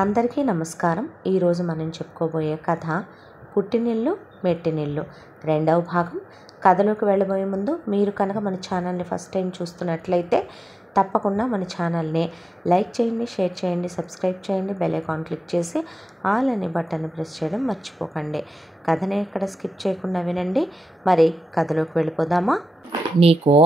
అందరికీ నమస్కారం. ఈరోజు మనం చెప్పుకోబోయే కథ పుట్టినిల్లు మెట్టినిల్లు రెండవ భాగం. కథలోకి వెళ్ళబోయే ముందు మీరు కనుక మన ఛానల్ని ఫస్ట్ టైం చూస్తున్నట్లయితే తప్పకుండా మన ఛానల్ని లైక్ చేయండి, షేర్ చేయండి, సబ్స్క్రైబ్ చేయండి, బెల్ ఐకాన్ క్లిక్ చేసి ఆల్ అనే బటన్ని ప్రెస్ చేయడం మర్చిపోకండి. కథని ఎక్కడ స్కిప్ చేయకుండా వినండి. మరి కథలోకి వెళ్ళిపోదామా? నీకు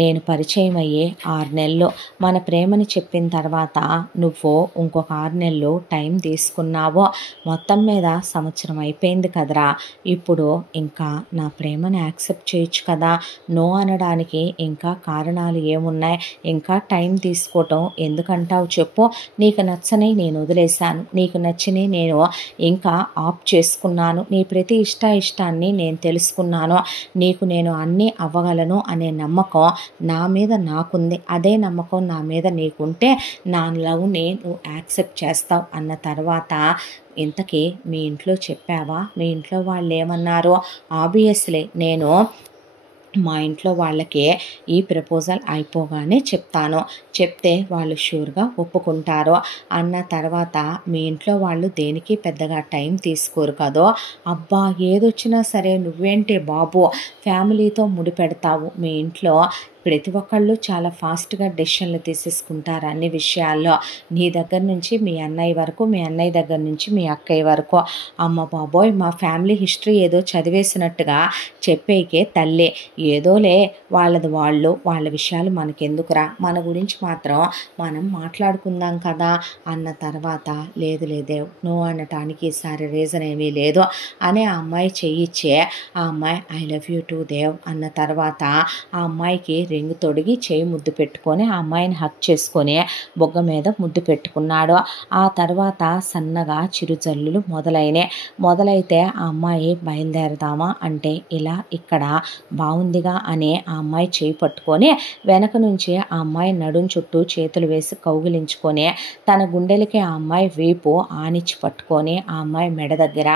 నేను పరిచయం అయ్యే 6 నెలలు మన ప్రేమని చెప్పిన తర్వాత నువ్వు ఇంకొక 6 నెలలు టైం తీసుకున్నావో మొత్తం మీద సంవత్సరం అయిపోయింది కదరా. ఇప్పుడు ఇంకా నా ప్రేమను యాక్సెప్ట్ చేయొచ్చు కదా. నో అనడానికి ఇంకా కారణాలు ఏమున్నాయి? ఇంకా టైం తీసుకోవటం ఎందుకంటావు చెప్పు. నీకు నచ్చని నేను వదిలేశాను, నీకు నచ్చని నేను ఇంకా ఆప్ చేసుకున్నాను. నీ ప్రతి ఇష్టాన్ని నేను తెలుసుకున్నాను. నీకు నేను అన్నీ అవ్వగలను అనే నమ్మకం నా మీద నాకుంది. అదే నమ్మకం నా మీద నీకుంటే నా లవ్ని నువ్వు యాక్సెప్ట్ చేస్తావు అన్న తర్వాత ఇంతకీ మీ ఇంట్లో చెప్పావా? మీ ఇంట్లో వాళ్ళు ఏమన్నారో? ఆబ్వియస్లీ నేను మా ఇంట్లో వాళ్ళకి ఈ ప్రపోజల్ అయిపోగానే చెప్తాను, చెప్తే వాళ్ళు షూర్గా ఒప్పుకుంటారు అన్న తర్వాత మీ ఇంట్లో వాళ్ళు దేనికి పెద్దగా టైం తీసుకోరు కదో. అబ్బా ఏదొచ్చినా సరే నువ్వేంటి బాబు ఫ్యామిలీతో ముడిపెడతావు. మీ ఇంట్లో ప్రతి ఒక్కళ్ళు చాలా ఫాస్ట్గా డెసిషన్లు తీసేసుకుంటారు అన్ని విషయాల్లో. నీ దగ్గర నుంచి మీ అన్నయ్య వరకు, మీ అన్నయ్య దగ్గర నుంచి మీ అక్కయ్య వరకు. అమ్మ బాబోయ్, మా ఫ్యామిలీ హిస్టరీ ఏదో చదివేసినట్టుగా చెప్పేకే తల్లి. ఏదోలే వాళ్ళది వాళ్ళు, వాళ్ళ విషయాలు మనకెందుకురా, మన గురించి మాత్రం మనం మాట్లాడుకుందాం కదా అన్న తర్వాత లేదు లేదే నో అనటానికి ఈసారి రీజన్ ఏమీ లేదు అని ఆ అమ్మాయి చెయ్యిచ్చే ఆ అమ్మాయి I love you to Dev అన్న తర్వాత ఆ అమ్మాయికి రింగు తొడిగి చేయి ముద్దు పెట్టుకొని ఆ అమ్మాయిని హక్ చేసుకొని బొగ్గ మీద ముద్దు పెట్టుకున్నాడు. ఆ తర్వాత సన్నగా చిరుజల్లులు మొదలైతే ఆ అమ్మాయి బయలుదేరదామా అంటే ఇలా ఇక్కడ బాగుందిగా అని ఆ అమ్మాయి చేయి పట్టుకొని వెనక నుంచి ఆ అమ్మాయి నడుం చుట్టూ చేతులు వేసి కౌగిలించుకొని తన గుండెలకి ఆ అమ్మాయి వీపు ఆనిచ్చి పట్టుకొని ఆ అమ్మాయి మెడ దగ్గర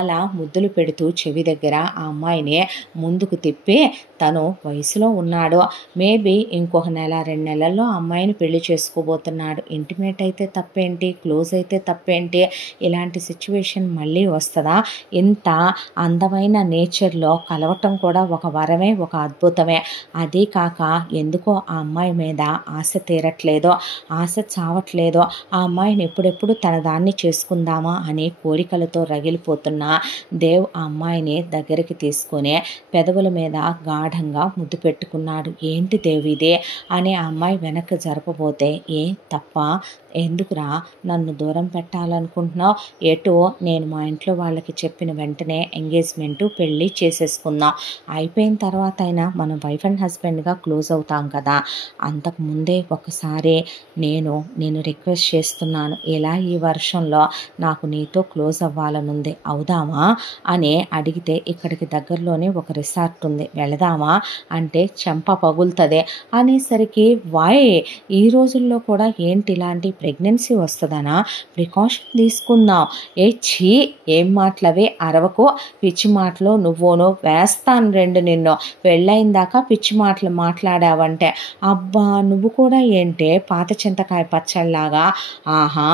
అలా ముద్దులు పెడుతూ చెవి దగ్గర ఆ అమ్మాయిని ముందుకు తిప్పి తను వయసులో ఉన్నాడు. మేబీ ఇంకొక 1-2 నెలల్లో అమ్మాయిని పెళ్లి చేసుకోబోతున్నాడు. ఇంటిమేట్ అయితే తప్పేంటి, క్లోజ్ అయితే తప్పేంటి? ఇలాంటి సిచ్యువేషన్ మళ్ళీ వస్తుందా? ఇంత అందమైన నేచర్లో కలవటం కూడా ఒక వరమే, ఒక అద్భుతమే. అదీ కాక ఎందుకో ఆ అమ్మాయి మీద ఆశ తీరట్లేదో, ఆశ చావట్లేదో. ఆ అమ్మాయిని ఎప్పుడెప్పుడు తన దాన్ని చేసుకుందామా అని కోరికలతో రగిలిపోతున్న దేవ్ ఆ అమ్మాయిని దగ్గరికి తీసుకొని పెదవుల మీద గాఢంగా ముద్దు పెట్టుకున్నాడు. ఏంటి దేవ్ ఇదే అని ఆ అమ్మాయి వెనక్కి జరపబోతే ఏ తప్ప, ఎందుకురా నన్ను దూరం పెట్టాలనుకుంటున్నావు? ఎటు నేను మా ఇంట్లో వాళ్ళకి చెప్పిన వెంటనే ఎంగేజ్మెంటు పెళ్ళి చేసేసుకుందాం. అయిపోయిన తర్వాత అయినా మనం వైఫ్ అండ్ హస్బెండ్గా క్లోజ్ అవుతాం కదా. అంతకుముందే ఒకసారి నేను రిక్వెస్ట్ చేస్తున్నాను, ఇలా ఈ వర్షంలో నాకు నీతో క్లోజ్ అవ్వాలనుంది, అవుదామా అని అడిగితే ఇక్కడికి దగ్గరలోనే ఒక రిసార్ట్ ఉంది, వెళదామా అంటే చెంప పగులుతుంది అనేసరికి వాయ్ ఈ రోజుల్లో కూడా ఏంటి ఇలాంటి ప్రెగ్నెన్సీ వస్తుందనా, ప్రికాషన్ తీసుకుందాం. ఛీ ఏం మాటలవే, అరవకు, పిచ్చి మాటలు నువ్వును వేస్తాను 2 నిన్ను. పెళ్ళైన దాకా పిచ్చి మాటలు మాట్లాడావంటే అబ్బా నువ్వు కూడా ఏంటే పాత చింతకాయ పచ్చళ్ళలాగా. ఆహా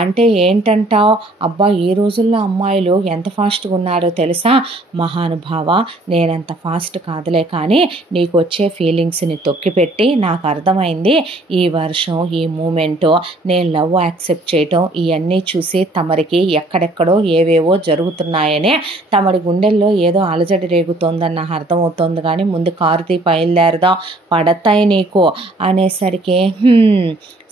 అంటే ఏంటంటావు? అబ్బా ఈ రోజుల్లో అమ్మాయిలు ఎంత ఫాస్ట్గా ఉన్నారో తెలుసా? మహానుభావ, నేనంత ఫాస్ట్ కాదులే కానీ నీకు వచ్చే ఫీలింగ్స్ని తొక్కిపెట్టి నాకు అర్థమైంది. ఈ వర్షం, ఈ మూమెంటు, నేను లవ్ యాక్సెప్ట్ చేయటం ఇవన్నీ చూసి తమరికి ఎక్కడెక్కడో ఏవేవో జరుగుతున్నాయనే తమరి గుండెల్లో ఏదో అలజడి రేగుతోందని నాకు అర్థమవుతోంది. కానీ ముందు కారు తీ బయలుదేరదాం, పడతాయి నీకు అనేసరికి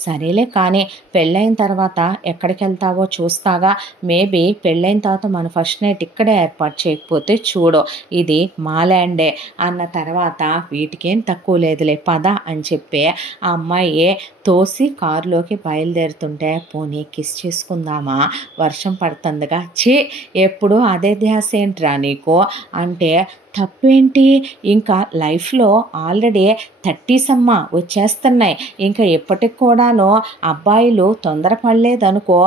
సరేలే కానీ పెళ్ళైన తర్వాత ఎక్కడికి వెళ్తావో చూస్తాగా. మేబీ పెళ్ళైన తర్వాత మన ఫస్ట్ నైట్ ఇక్కడే ఏర్పాటు చేయకపోతే చూడు, ఇది మా ల్యాండే అన్న తర్వాత వీటికేం తక్కువ లేదులే పద అని చెప్పి ఆ అమ్మాయి తోసి కారులోకి బయలుదేరుతుంటే పోనీ కిస్ చేసుకుందామా, వర్షం పడుతుందిగా. ఎప్పుడు అదే ధ్యాస ఏంట్రా నీకు అంటే తప్పేంటి, ఇంకా లైఫ్లో ఆల్రెడీ 30s అమ్మ వచ్చేస్తున్నాయి. ఇంకా ఎప్పటికి కూడాను అబ్బాయిలు తొందరపడలేదనుకో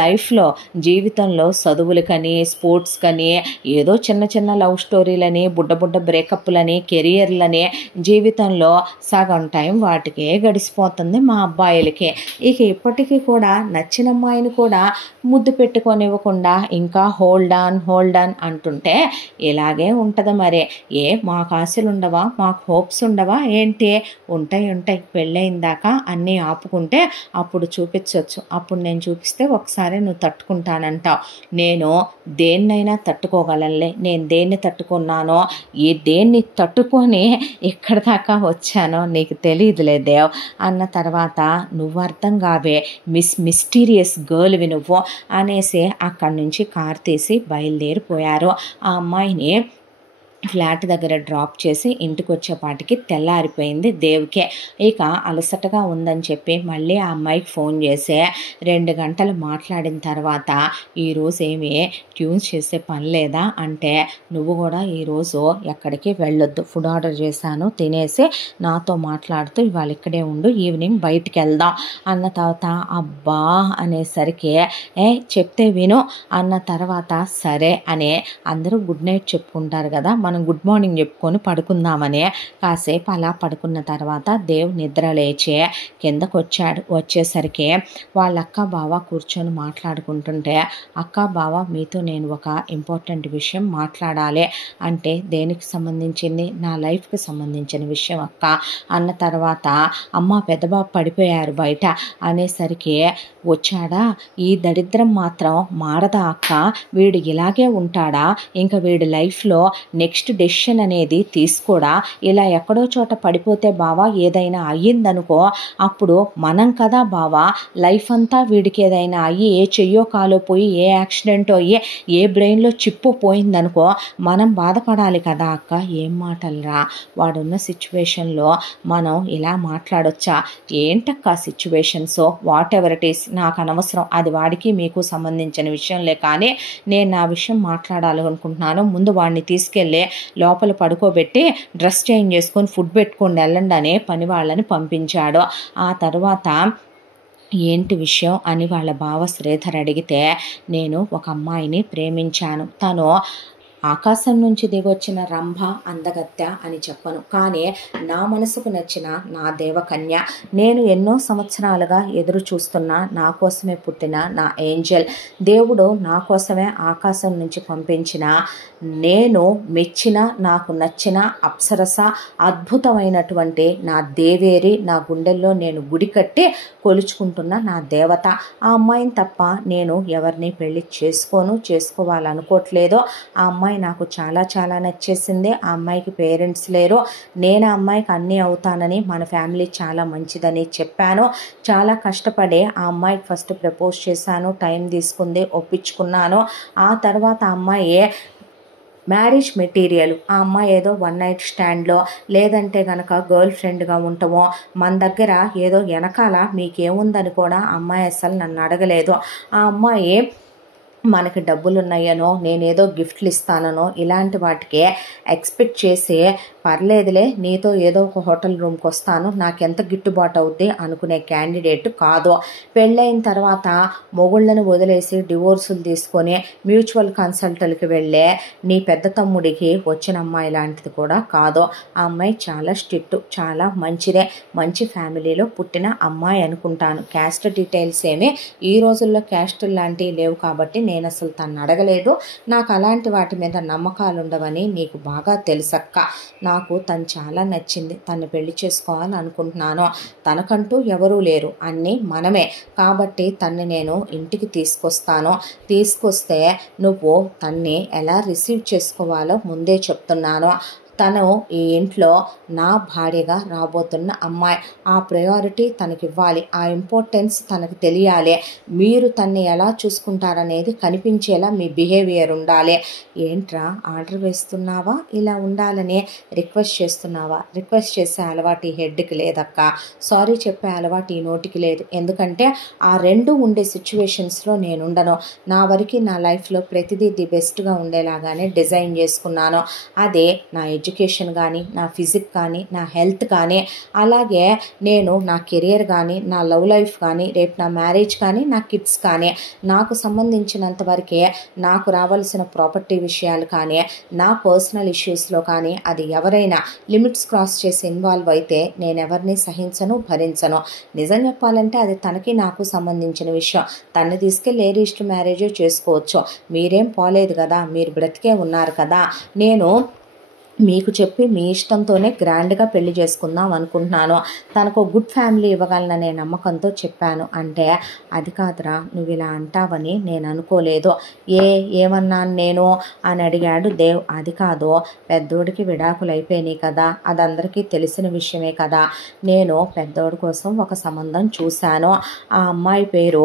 లైఫ్లో, జీవితంలో చదువులకని, స్పోర్ట్స్ కని, ఏదో చిన్న లవ్ స్టోరీలని, బుడ్డ బ్రేకప్లని, కెరియర్లని, జీవితంలో సగం టైం వాటికే గడిచిపోతుంది మా అబ్బాయిలకి. ఇక ఇప్పటికీ కూడా నచ్చిన అమ్మాయిని కూడా ముద్దు పెట్టుకొనివ్వకుండా ఇంకా హోల్డ్ ఆన్ అంటుంటే ఇలాగే ఉంటుంది మరి. మాకు ఆశలు ఉండవా, మాకు హోప్స్ ఉండవా ఏంటి? ఉంటాయి. పెళ్ళయిందాక అన్నీ ఆపుకుంటే అప్పుడు చూపించవచ్చు. అప్పుడు నేను చూపిస్తే ఒకసారి నువ్వు తట్టుకుంటానంటావు. నేను దేన్నైనా తట్టుకోగలనులే. నేను దేన్ని తట్టుకున్నానో, దేన్ని తట్టుకొని ఇక్కడ దాకా వచ్చానో నీకు తెలియదులే దేవ్ అన్న తర్వాత, నువ్వు అర్థం కావే మిస్టీరియస్ గర్ల్వి నువ్వు అనేసి అక్కడి నుంచి కార్ తీసి బయలుదేరిపోయారు. ఆ అమ్మాయిని ఫ్లాట్ దగ్గర డ్రాప్ చేసి ఇంటికి వచ్చేపాటికి తెల్లారిపోయింది దేవ్కే. ఇక అలసటగా ఉందని చెప్పి మళ్ళీ ఆ అమ్మాయికి ఫోన్ చేసి 2 గంటలు మాట్లాడిన తర్వాత, ఈరోజు ఏమి ట్యూన్స్ చేసే పని లేదా అంటే, నువ్వు కూడా ఈరోజు ఎక్కడికి వెళ్ళొద్దు, ఫుడ్ ఆర్డర్ చేశాను, తినేసి నాతో మాట్లాడుతూ ఇవాళ ఇక్కడే ఉండు, ఈవినింగ్ బయటికి వెళ్దాం అన్న తర్వాత, అబ్బా అనేసరికి చెప్తే విను అన్న తర్వాత సరే అని అందరూ గుడ్ నైట్ చెప్పుకుంటారు కదా, మనం గుడ్ మార్నింగ్ చెప్పుకొని పడుకుందామని కాసేపు అలా పడుకున్న తర్వాత దేవ్ నిద్ర లేచి కిందకు వచ్చేసరికి వాళ్ళ అక్క బావ కూర్చొని మాట్లాడుకుంటుంటే, అక్క బావ మీతో నేను ఒక ఇంపార్టెంట్ విషయం మాట్లాడాలి అంటే, దేనికి సంబంధించింది? నా లైఫ్కి సంబంధించిన విషయం అక్క అన్న తర్వాత, అమ్మ పెద్దబాబు పడిపోయారు బయట అనేసరికి, వచ్చాడా? ఈ దరిద్రం మాత్రం మారదా అక్క? వీడు ఇలాగే ఉంటాడా? ఇంకా వీడి లైఫ్లో నెక్స్ట్ డెసిషన్ అనేది తీసుకోడా? ఇలా ఎక్కడో చోట పడిపోతే బావా ఏదైనా అయ్యిందనుకో, అప్పుడు మనం కదా బావా లైఫ్ అంతా వీడికి ఏదైనా అయ్యి ఏ చెయ్యో కాలో పోయి ఏ యాక్సిడెంట్ అయ్యి ఏ బ్రెయిన్లో చిప్పు పోయిందనుకో మనం బాధపడాలి కదా అక్క. ఏం మాటలరా, వాడున్న సిచ్యువేషన్లో మనం ఇలా మాట్లాడొచ్చా? ఏంటక్క situations? What ever it is, నాకు అనవసరం, అది వాడికి మీకు సంబంధించిన విషయంలే. కానీ నేను నా విషయం మాట్లాడాలనుకుంటున్నాను. ముందు వాడిని తీసుకెళ్ళి లోపల పడుకోబెట్టి డ్రెస్ చేంజ్ చేసుకొని ఫుడ్ పెట్టుకొని వెళ్ళండి అని పని వాళ్ళని పంపించాడు. ఆ తర్వాత ఏంటి విషయం అని వాళ్ళ బావ శ్రీధర్ అడిగితే, నేను ఒక అమ్మాయిని ప్రేమించాను, తను ఆకాశం నుంచి దిగొచ్చిన రంభ అందగత్య అని చెప్పను, కానీ నా మనసుకు నచ్చిన నా దేవకన్య, నేను ఎన్నో సంవత్సరాలుగా ఎదురు చూస్తున్న నా కోసమే పుట్టిన నా ఏంజల్, దేవుడు నా కోసమే ఆకాశం నుంచి పంపించిన, నేను మెచ్చిన నాకు నచ్చిన అప్సరస అద్భుతమైనటువంటి నా దేవేరి, నా గుండెల్లో నేను గుడి కట్టి కొలుచుకుంటున్న నా దేవత. ఆ అమ్మాయిని తప్ప నేను ఎవరిని పెళ్లి చేసుకోవాలనుకోవట్లేదు. ఆ అమ్మాయి నాకు చాలా చాలా నచ్చేసింది. ఆ అమ్మాయికి పేరెంట్స్ లేరు, నేను ఆ అమ్మాయికి అన్నీ అవుతానని, మన ఫ్యామిలీ చాలా మంచిదని చెప్పాను. చాలా కష్టపడి ఆ అమ్మాయికి ఫస్ట్ ప్రపోజ్ చేశాను, టైం తీసుకుంది, ఒప్పించుకున్నాను. ఆ తర్వాత ఆ అమ్మాయి మ్యారేజ్ మెటీరియల్, ఆ అమ్మాయి ఏదో 1 నైట్ స్టాండ్లో లేదంటే కనుక గర్ల్ ఫ్రెండ్గా ఉంటామో, మన దగ్గర ఏదో వెనకాల మీకేముందని కూడా అమ్మాయి అసలు నన్ను అడగలేదు. ఆ అమ్మాయి మనకి డబ్బులు ఉన్నాయనో, నేనేదో గిఫ్ట్లు ఇస్తానో ఇలాంటి వాటికే ఎక్స్పెక్ట్ చేసి, పర్లేదులే నీతో ఏదో ఒక హోటల్ రూమ్కి వస్తాను, నాకెంత గిట్టుబాటు అవుద్ది అనుకునే క్యాండిడేట్ కాదు. పెళ్ళైన తర్వాత మొగుళ్ళను వదిలేసి డివోర్సులు తీసుకొని మ్యూచువల్ కన్సల్టల్కి వెళ్ళే నీ పెద్ద తమ్ముడికి వచ్చిన అమ్మాయి లాంటిది కూడా కాదు. ఆ అమ్మాయి చాలా స్ట్రిక్ట్, చాలా మంచిదే, మంచి ఫ్యామిలీలో పుట్టిన అమ్మాయి అనుకుంటాను. క్యాస్ట్ డీటెయిల్స్ ఏమీ ఈ రోజుల్లో క్యాస్టులు లాంటివి లేవు కాబట్టి నేను అసలు తను అడగలేదు. నాకు అలాంటి వాటి మీద నమ్మకాలు ఉండవని నీకు బాగా తెలుసక్క. నాకు తను చాలా నచ్చింది, తను పెళ్లి చేసుకోవాలని అనుకుంటున్నాను. తనకంటూ ఎవరూ లేరు, అన్నీ మనమే కాబట్టి తన్ని నేను ఇంటికి తీసుకొస్తే నువ్వు తన్ని ఎలా రిసీవ్ చేసుకోవాలో ముందే చెప్తున్నాను. తను ఈ ఇంట్లో నా భార్యగా రాబోతున్న అమ్మాయి, ఆ ప్రయారిటీ తనకి ఇవ్వాలి, ఆ ఇంపార్టెన్స్ తనకు తెలియాలి. మీరు తన్ని ఎలా చూసుకుంటారనేది కనిపించేలా మీ బిహేవియర్ ఉండాలి. ఏంట్రా ఆర్డర్ వేస్తున్నావా, ఇలా ఉండాలని రిక్వెస్ట్ చేస్తున్నావా? రిక్వెస్ట్ చేసే అలవాటు ఈ హెడ్కి లేదక్క, సారీ చెప్పే అలవాటు ఈ నోటికి లేదు. ఎందుకంటే ఆ రెండు ఉండే సిచ్యువేషన్స్లో నేను ఉండను. నా వరకు నా లైఫ్లో ప్రతిదీ ది బెస్ట్గా ఉండేలాగానే డిజైన్ చేసుకున్నాను. అదే నా ఎడ్యుకేషన్ కానీ, నా ఫిజిక్ కానీ, నా హెల్త్ కానీ, అలాగే నేను నా కెరియర్ కానీ, నా లవ్ లైఫ్ కానీ, రేపు నా మ్యారేజ్ కానీ, నా కిడ్స్ కానీ, నాకు సంబంధించినంత వరకే నాకు రావాల్సిన ప్రాపర్టీ విషయాలు కానీ, నా పర్సనల్ ఇష్యూస్లో కానీ అది ఎవరైనా లిమిట్స్ క్రాస్ చేసి ఇన్వాల్వ్ అయితే నేను ఎవరిని సహించను, భరించను. నిజం చెప్పాలంటే అది తనకి నాకు సంబంధించిన విషయం. తను తీసుకెళ్ళి ఏ రిజిస్టర్ మ్యారేజో చేసుకోవచ్చు. మీరేం పోలేదు కదా, మీరు బ్రతికే ఉన్నారు కదా. నేను మీకు చెప్పి మీ ఇష్టంతోనే గ్రాండ్గా పెళ్లి చేసుకుందాం అనుకుంటున్నాను. తనకు గుడ్ ఫ్యామిలీ ఇవ్వగలననే నమ్మకంతో చెప్పాను. అంటే అది కాదురా, నువ్వు ఇలా అంటావని నేను అనుకోలేదు. ఏమన్నాను నేను అని అడిగాడు దేవ్. అది కాదు, పెద్దోడికి విడాకులు అయిపోయినాయి కదా, అది అందరికీ తెలిసిన విషయమే కదా. నేను పెద్దోడి కోసం ఒక సంబంధం చూశాను. ఆ అమ్మాయి పేరు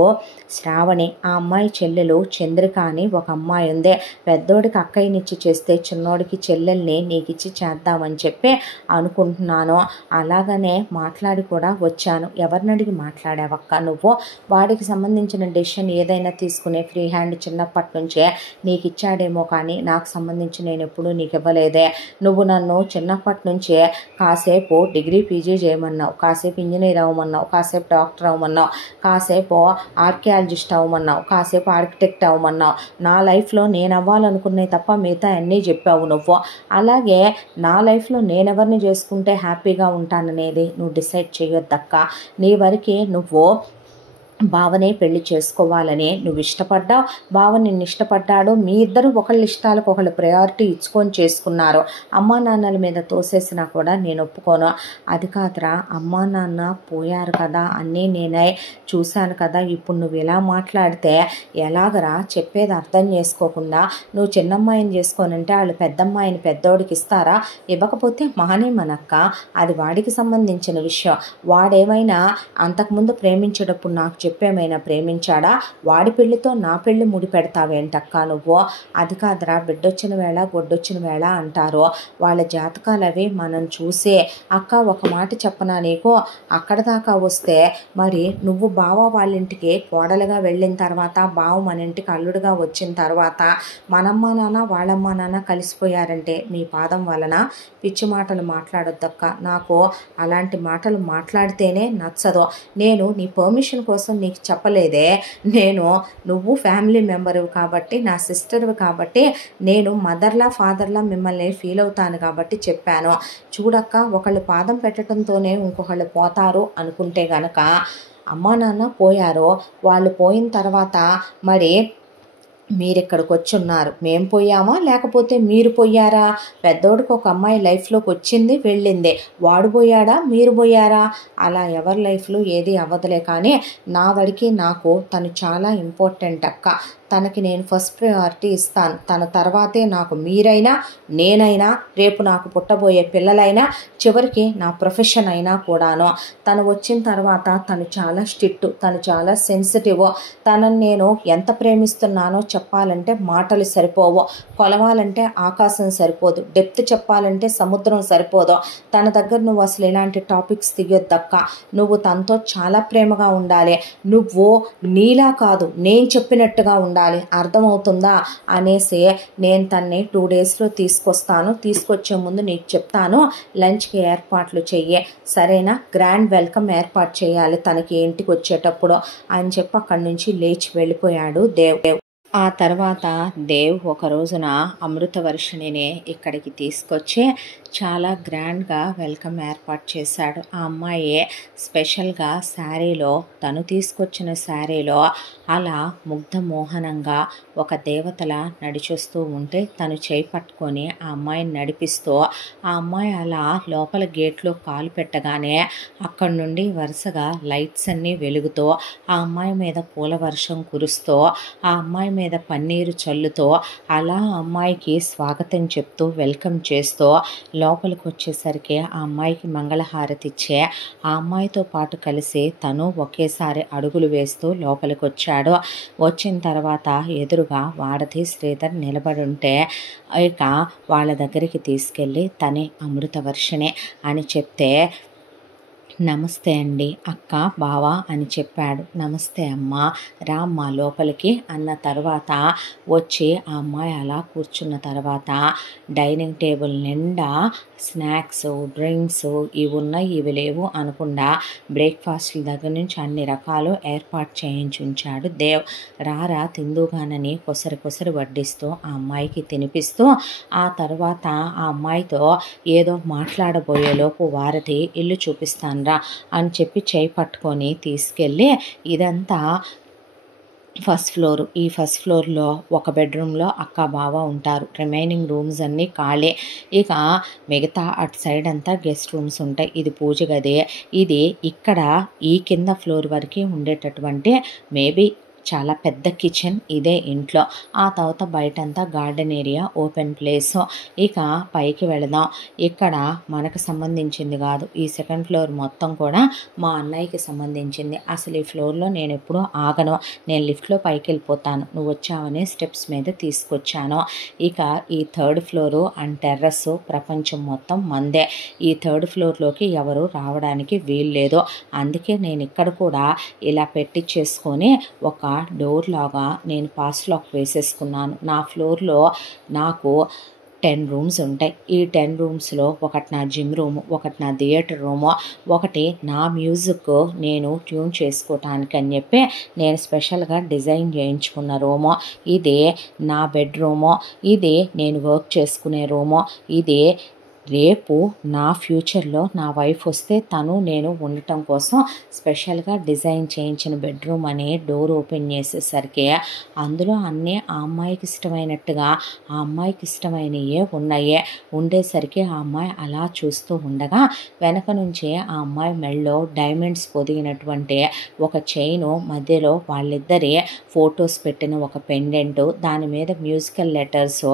శ్రావణి. ఆ అమ్మాయి చెల్లెలు చంద్రిక అని ఒక అమ్మాయి ఉంది. పెద్దోడికి అక్కయ్యనిచ్చి చేస్తే చిన్నోడికి చెల్లెల్ని నీకిచ్చి చేద్దామని చెప్పి అనుకుంటున్నాను. అలాగనే మాట్లాడి కూడా వచ్చాను. ఎవరిని అడిగి మాట్లాడావక్క నువ్వు? వాడికి సంబంధించిన డెసిషన్ ఏదైనా తీసుకునే ఫ్రీ హ్యాండ్ చిన్నప్పటి నుంచే నీకు ఇచ్చాడేమో కానీ నాకు సంబంధించి నేను ఎప్పుడూ నీకు ఇవ్వలేదే. నువ్వు నన్ను చిన్నప్పటి నుంచే కాసేపు డిగ్రీ పీజీ చేయమన్నావు, కాసేపు ఇంజనీర్ అవ్వమన్నావు, కాసేపు డాక్టర్ అవ్వమన్నావు, కాసేపు ఆర్కియాలజిస్ట్ అవ్వమన్నావు, కాసేపు ఆర్కిటెక్ట్ అవ్వమన్నావు. నా లైఫ్లో నేను అవ్వాలనుకునే తప్ప మిగతా అన్నీ చెప్పావు నువ్వు. అలాగే నా లైఫ్లో నేనెవరిని చేసుకుంటే హ్యాపీగా ఉంటాననేది నువ్వు డిసైడ్ చేయొద్దక్క. నీ వరకు నువ్వు బావనే పెళ్లి చేసుకోవాలని నువ్వు ఇష్టపడ్డావు, బావ నిన్ను ఇష్టపడ్డాడు. మీ ఇద్దరు ఒకళ్ళ ఇష్టాలకు ఒకళ్ళు ప్రయారిటీ ఇచ్చుకొని చేసుకున్నారు. అమ్మా నాన్నల మీద తోసేసినా కూడా నేను ఒప్పుకోను. అది కాదురా, అమ్మా నాన్న పోయారు కదా, అన్నీ నేనే చూశాను కదా. ఇప్పుడు నువ్వు ఇలా మాట్లాడితే ఎలాగరా? చెప్పేది అర్థం చేసుకోకుండా నువ్వు చిన్నమ్మాయిని చేసుకోనంటే వాళ్ళు పెద్దమ్మాయిని పెద్దోడికి ఇస్తారా? ఇవ్వకపోతే మానేమనక్క, అది వాడికి సంబంధించిన విషయం. వాడేమైనా అంతకుముందు ప్రేమించేటప్పుడు నాకు చెప్పేమైనా ప్రేమించాడా? వాడి పెళ్లితో నా పెళ్లి ముడి పెడతావేంటక్క నువ్వు? అది కాదురా, బిడ్డొచ్చిన వేళ గొడ్డొచ్చిన వేళ అంటారు. వాళ్ళ జాతకాలు అవి మనం చూసే. అక్క ఒక మాట చెప్పనా నీకు, అక్కడ దాకా వస్తే మరి నువ్వు బావ వాళ్ళ ఇంటికి కోడలుగా వెళ్ళిన తర్వాత, బావ మన ఇంటికి అల్లుడుగా వచ్చిన తర్వాత మనమ్మ నాన్న వాళ్ళమ్మ నాన్న కలిసిపోయారంటే మీ పాదం వలన పిచ్చి మాటలు మాట్లాడొద్దక్క. నాకు అలాంటి మాటలు మాట్లాడితేనే నచ్చదు. నేను నీ పర్మిషన్ కోసం నీకు చెప్పలేదే. నువ్వు ఫ్యామిలీ మెంబర్వి కాబట్టి, నా సిస్టర్వి కాబట్టి, నేను మదర్లా ఫాదర్లా మిమ్మల్ని ఫీల్ అవుతాను కాబట్టి చెప్పాను. చూడక్క, ఒకళ్ళు పాదం పెట్టడంతోనే ఇంకొకళ్ళు పోతారు అనుకుంటే గనక అమ్మా నాన్న పోయారు. వాళ్ళు పోయిన తర్వాత మరి మీరిక్కడికి వచ్చి ఉన్నారు, మేము పోయామా లేకపోతే మీరు పోయారా? పెద్దోడికి ఒక అమ్మాయి లైఫ్లోకి వచ్చింది, వెళ్ళింది. వాడు పోయాడా, మీరు పోయారా? అలా ఎవరి లైఫ్లో ఏది అవ్వదులే. కానీ నా వాడికి నాకు తను చాలా ఇంపార్టెంట్ అక్క. తనకి నేను ఫస్ట్ ప్రయారిటీ ఇస్తాను. తన తర్వాతే నాకు మీరైనా, నేనైనా, రేపు నాకు పుట్టబోయే పిల్లలైనా, చివరికి నా ప్రొఫెషన్ అయినా కూడాను. తను వచ్చిన తర్వాత తను చాలా స్ట్రిక్ట్, తను చాలా సెన్సిటివ్. తనని నేను ఎంత ప్రేమిస్తున్నానో చెప్పాలంటే మాటలు సరిపోవు, కొలవాలంటే ఆకాశం సరిపోదు, డెప్త్ చెప్పాలంటే సముద్రం సరిపోదు. తన దగ్గర నువ్వు అసలు ఇలాంటి టాపిక్స్ తీయొద్దక్క. నువ్వు తనతో చాలా ప్రేమగా ఉండాలి. నువ్వు నీలా కాదు, నేను చెప్పినట్టుగా ఉండాలి. అర్థమవుతుందా అనేసి నేను తన్ని 2 డేస్లో తీసుకొస్తాను. తీసుకొచ్చే ముందు నీకు చెప్తాను, లంచ్కి ఏర్పాట్లు చెయ్యి, సరేనా? గ్రాండ్ వెల్కమ్ ఏర్పాటు చేయాలి తనకి ఇంటికి వచ్చేటప్పుడు అని చెప్పి అక్కడి నుంచి లేచి వెళ్ళిపోయాడు దేవ్. ఆ తర్వాత దేవ్ ఒక రోజున అమృతవర్షిణిని ఇక్కడికి తీసుకొచ్చి చాలా గ్రాండ్గా వెల్కమ్ ఏర్పాటు చేశాడు. ఆ అమ్మాయి స్పెషల్గా శారీలో, తను తీసుకొచ్చిన శారీలో అలా ముగ్ధమోహనంగా ఒక దేవతలా నడిచొస్తూ ఉంటే తను చేయి పట్టుకొని ఆ అమ్మాయిని నడిపిస్తూ, ఆ అమ్మాయి అలా లోపల గేట్లో కాలు పెట్టగానే అక్కడి నుండి వరుసగా లైట్స్ అన్నీ వెలుగుతూ, ఆ అమ్మాయి మీద పూల వర్షం కురుస్తూ, ఆ అమ్మాయి మీద పన్నీరు చల్లుతూ, అలా అమ్మాయికి స్వాగతం చెప్తూ వెల్కమ్ చేస్తూ లోపలికి వచ్చేసరికి ఆ అమ్మాయికి మంగళహారతి ఇచ్చే, ఆ అమ్మాయితో పాటు కలిసి తను ఒకేసారి అడుగులు వేస్తూ లోపలికి వచ్చాడు. వచ్చిన తర్వాత ఎదురుగా వాడది శ్రీధర్ నిలబడి ఉంటే ఇక వాళ్ళ దగ్గరికి తీసుకెళ్ళి తనే అమృతవర్షిణి అని చెప్తే నమస్తే అండి అక్క బావా అని చెప్పాడు. నమస్తే అమ్మ రామ్మ లోపలికి అన్న తర్వాత వచ్చి ఆ అమ్మాయి అలా కూర్చున్న తర్వాత డైనింగ్ టేబుల్ నిండా స్నాక్స్ డ్రింక్స్ ఇవి ఉన్నాయి ఇవి లేవు అనకుండా బ్రేక్ఫాస్ట్ల దగ్గర నుంచి అన్ని రకాలు ఏర్పాటు చేయించి ఉంచాడు దేవ్. రారా తిందుగానని కొసరి వడ్డిస్తూ ఆ అమ్మాయికి తినిపిస్తూ ఆ తర్వాత ఆ అమ్మాయితో ఏదో మాట్లాడబోయేలోపు వారధి ఇల్లు చూపిస్తానురా అని చెప్పి చేయి పట్టుకొని తీసుకెళ్ళి ఇదంతా ఫస్ట్ ఫ్లోర్. ఈ ఫస్ట్ ఫ్లోర్లో ఒక బెడ్రూమ్లో అక్క బావ ఉంటారు. రిమైనింగ్ రూమ్స్ అన్నీ ఖాళీ. ఇక మిగతా అటు సైడ్ అంతా గెస్ట్ రూమ్స్ ఉంటాయి. ఇది పూజ గది. ఇది ఇక్కడ ఈ కింద ఫ్లోర్ వరకు ఉండేటటువంటి మేబీ చాలా పెద్ద కిచెన్ ఇదే ఇంట్లో. ఆ తర్వాత బయటంతా గార్డెన్ ఏరియా ఓపెన్ ప్లేస్. ఇక పైకి వెళదాం. ఇక్కడ మనకు సంబంధించింది కాదు, ఈ సెకండ్ ఫ్లోర్ మొత్తం కూడా మా అన్నయ్యకి సంబంధించింది. అసలు ఈ ఫ్లోర్లో నేను ఎప్పుడూ ఆగను, నేను లిఫ్ట్లో పైకి వెళ్ళిపోతాను, నువ్వు వచ్చావని స్టెప్స్ మీద తీసుకొచ్చాను. ఇక ఈ థర్డ్ ఫ్లోరు అండ్ టెర్రస్ ప్రపంచం మొత్తం మందే. ఈ థర్డ్ ఫ్లోర్లోకి ఎవరు రావడానికి వీల్లేదు. అందుకే నేను ఇక్కడ కూడా ఇలా పెట్టించేసుకొని ఒక డోర్ లాగా నేను పాస్ లాక్ వేసేసుకున్నాను. నా ఫ్లోర్లో నాకు 10 రూమ్స్ ఉంటాయి. ఈ 10 రూమ్స్లో ఒకటి నా జిమ్ రూము, ఒకటి నా థియేటర్ రూము, ఒకటి నా మ్యూజిక్ నేను ట్యూన్ చేసుకోవటానికి అని చెప్పి నేను స్పెషల్గా డిజైన్ చేయించుకున్న రూము. ఇది నా బెడ్రూము, ఇది నేను వర్క్ చేసుకునే రూము, ఇది రేపు నా ఫ్యూచర్లో నా వైఫ్ వస్తే తను నేను ఉండటం కోసం స్పెషల్గా డిజైన్ చేయించిన బెడ్రూమ్ అని డోర్ ఓపెన్ చేసేసరికి అందులో అన్నీ ఆ అమ్మాయికి ఇష్టమైనట్టుగా ఆ అమ్మాయికి ఇష్టమైనవే ఉన్నాయే. ఉండేసరికి ఆ అమ్మాయి అలా చూస్తూ ఉండగా వెనక నుంచి ఆ అమ్మాయి మెడలో డైమండ్స్ పొదిగినటువంటి ఒక చైను, మధ్యలో వాళ్ళిద్దరి ఫొటోస్ పెట్టిన ఒక పెండెంట్, దాని మీద మ్యూజికల్ లెటర్స్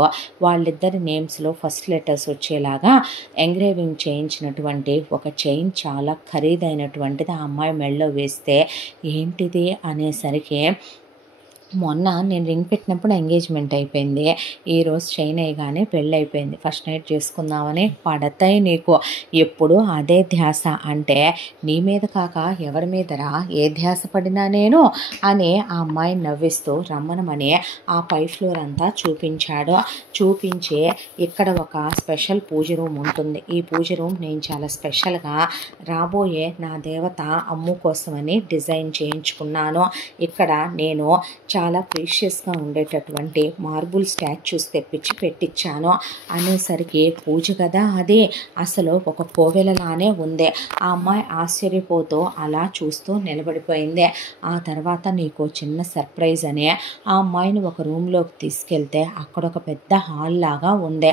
వాళ్ళిద్దరి నేమ్స్లో ఫస్ట్ లెటర్స్ వచ్చేలాగా ఎంగ్రేవింగ్ చేయించినటువంటి ఒక చైన్, చాలా ఖరీదైనటువంటిది ఆ అమ్మాయి మెడలో వేస్తే ఏంటిది అనేసరికి మొన్న నేను రింగ్ పెట్టినప్పుడు ఎంగేజ్మెంట్ అయిపోయింది, ఈరోజు చైన్ అయ్యగానే పెళ్ళి అయిపోయింది, ఫస్ట్ నైట్ చేసుకుందామని పడతాయి నీకు ఎప్పుడు అదే ధ్యాస. అంటే నీ మీద కాక ఎవరి మీదరా ఏ ధ్యాస పడినా నేను అని ఆ అమ్మాయి నవ్విస్తూ రమ్మనమని ఆ పై ఫ్లోర్ అంతా చూపించాడు. చూపించి ఇక్కడ ఒక స్పెషల్ పూజ రూమ్ ఉంటుంది. ఈ పూజ రూమ్ నేను చాలా స్పెషల్గా రాబోయే నా దేవత అమ్ము కోసమని డిజైన్ చేయించుకున్నాను. ఇక్కడ నేను చాలా ప్రీషియస్గా ఉండేటటువంటి మార్బుల్ స్టాచ్యూస్ తెప్పించి పెట్టించాను. అనేసరికి పూజ కదా అది అసలు ఒక కోవెలలానే ఉంది. ఆ అమ్మాయి ఆశ్చర్యపోతూ అలా చూస్తూ నిలబడిపోయింది. ఆ తర్వాత నీకు చిన్న సర్ప్రైజ్ అని ఆ అమ్మాయిని ఒక రూమ్లోకి తీసుకెళ్తే అక్కడ ఒక పెద్ద హాల్ లాగా ఉంది.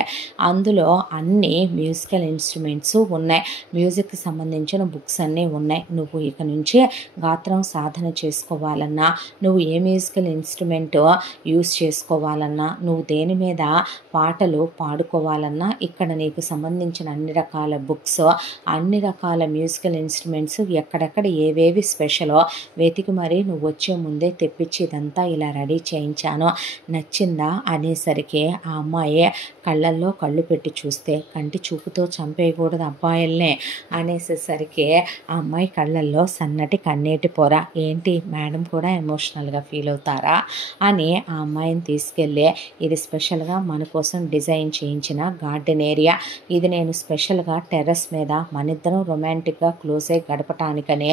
అందులో అన్ని మ్యూజికల్ ఇన్స్ట్రుమెంట్స్ ఉన్నాయి, మ్యూజిక్కి సంబంధించిన బుక్స్ అన్నీ ఉన్నాయి. నువ్వు ఇక నుంచి గాత్రం సాధన చేసుకోవాలన్నా, నువ్వు ఏ మ్యూజికల్ ఇన్స్ట్రుమెంట్ యూస్ చేసుకోవాలన్నా, నువ్వు దేని మీద పాటలు పాడుకోవాలన్నా ఇక్కడ నీకు సంబంధించిన అన్ని రకాల బుక్స్, అన్ని రకాల మ్యూజికల్ ఇన్స్ట్రుమెంట్స్ ఎక్కడెక్కడ ఏవేవి స్పెషలో వెతికి మరీ నువ్వు వచ్చే ముందే తెప్పించి ఇదంతా ఇలా రెడీ చేయించాను, నచ్చిందా అనేసరికి ఆ అమ్మాయి కళ్ళల్లో కళ్ళు పెట్టి చూస్తే కంటి చూపుతో చంపేయకూడదు అబ్బాయిల్నే అనేసేసరికి ఆ అమ్మాయి కళ్ళల్లో సన్నటి కన్నీటి పొర. ఏంటి మేడం కూడా ఎమోషనల్గా ఫీల్ అవుతారా అని ఆ అమ్మాయిని తీసుకెళ్ళి ఇది స్పెషల్గా మన కోసం డిజైన్ చేయించిన గార్డెన్ ఏరియా, ఇది నేను స్పెషల్గా టెర్రస్ మీద మనిద్దరం రొమాంటిక్గా క్లోజ్ అయి గడపటానికనే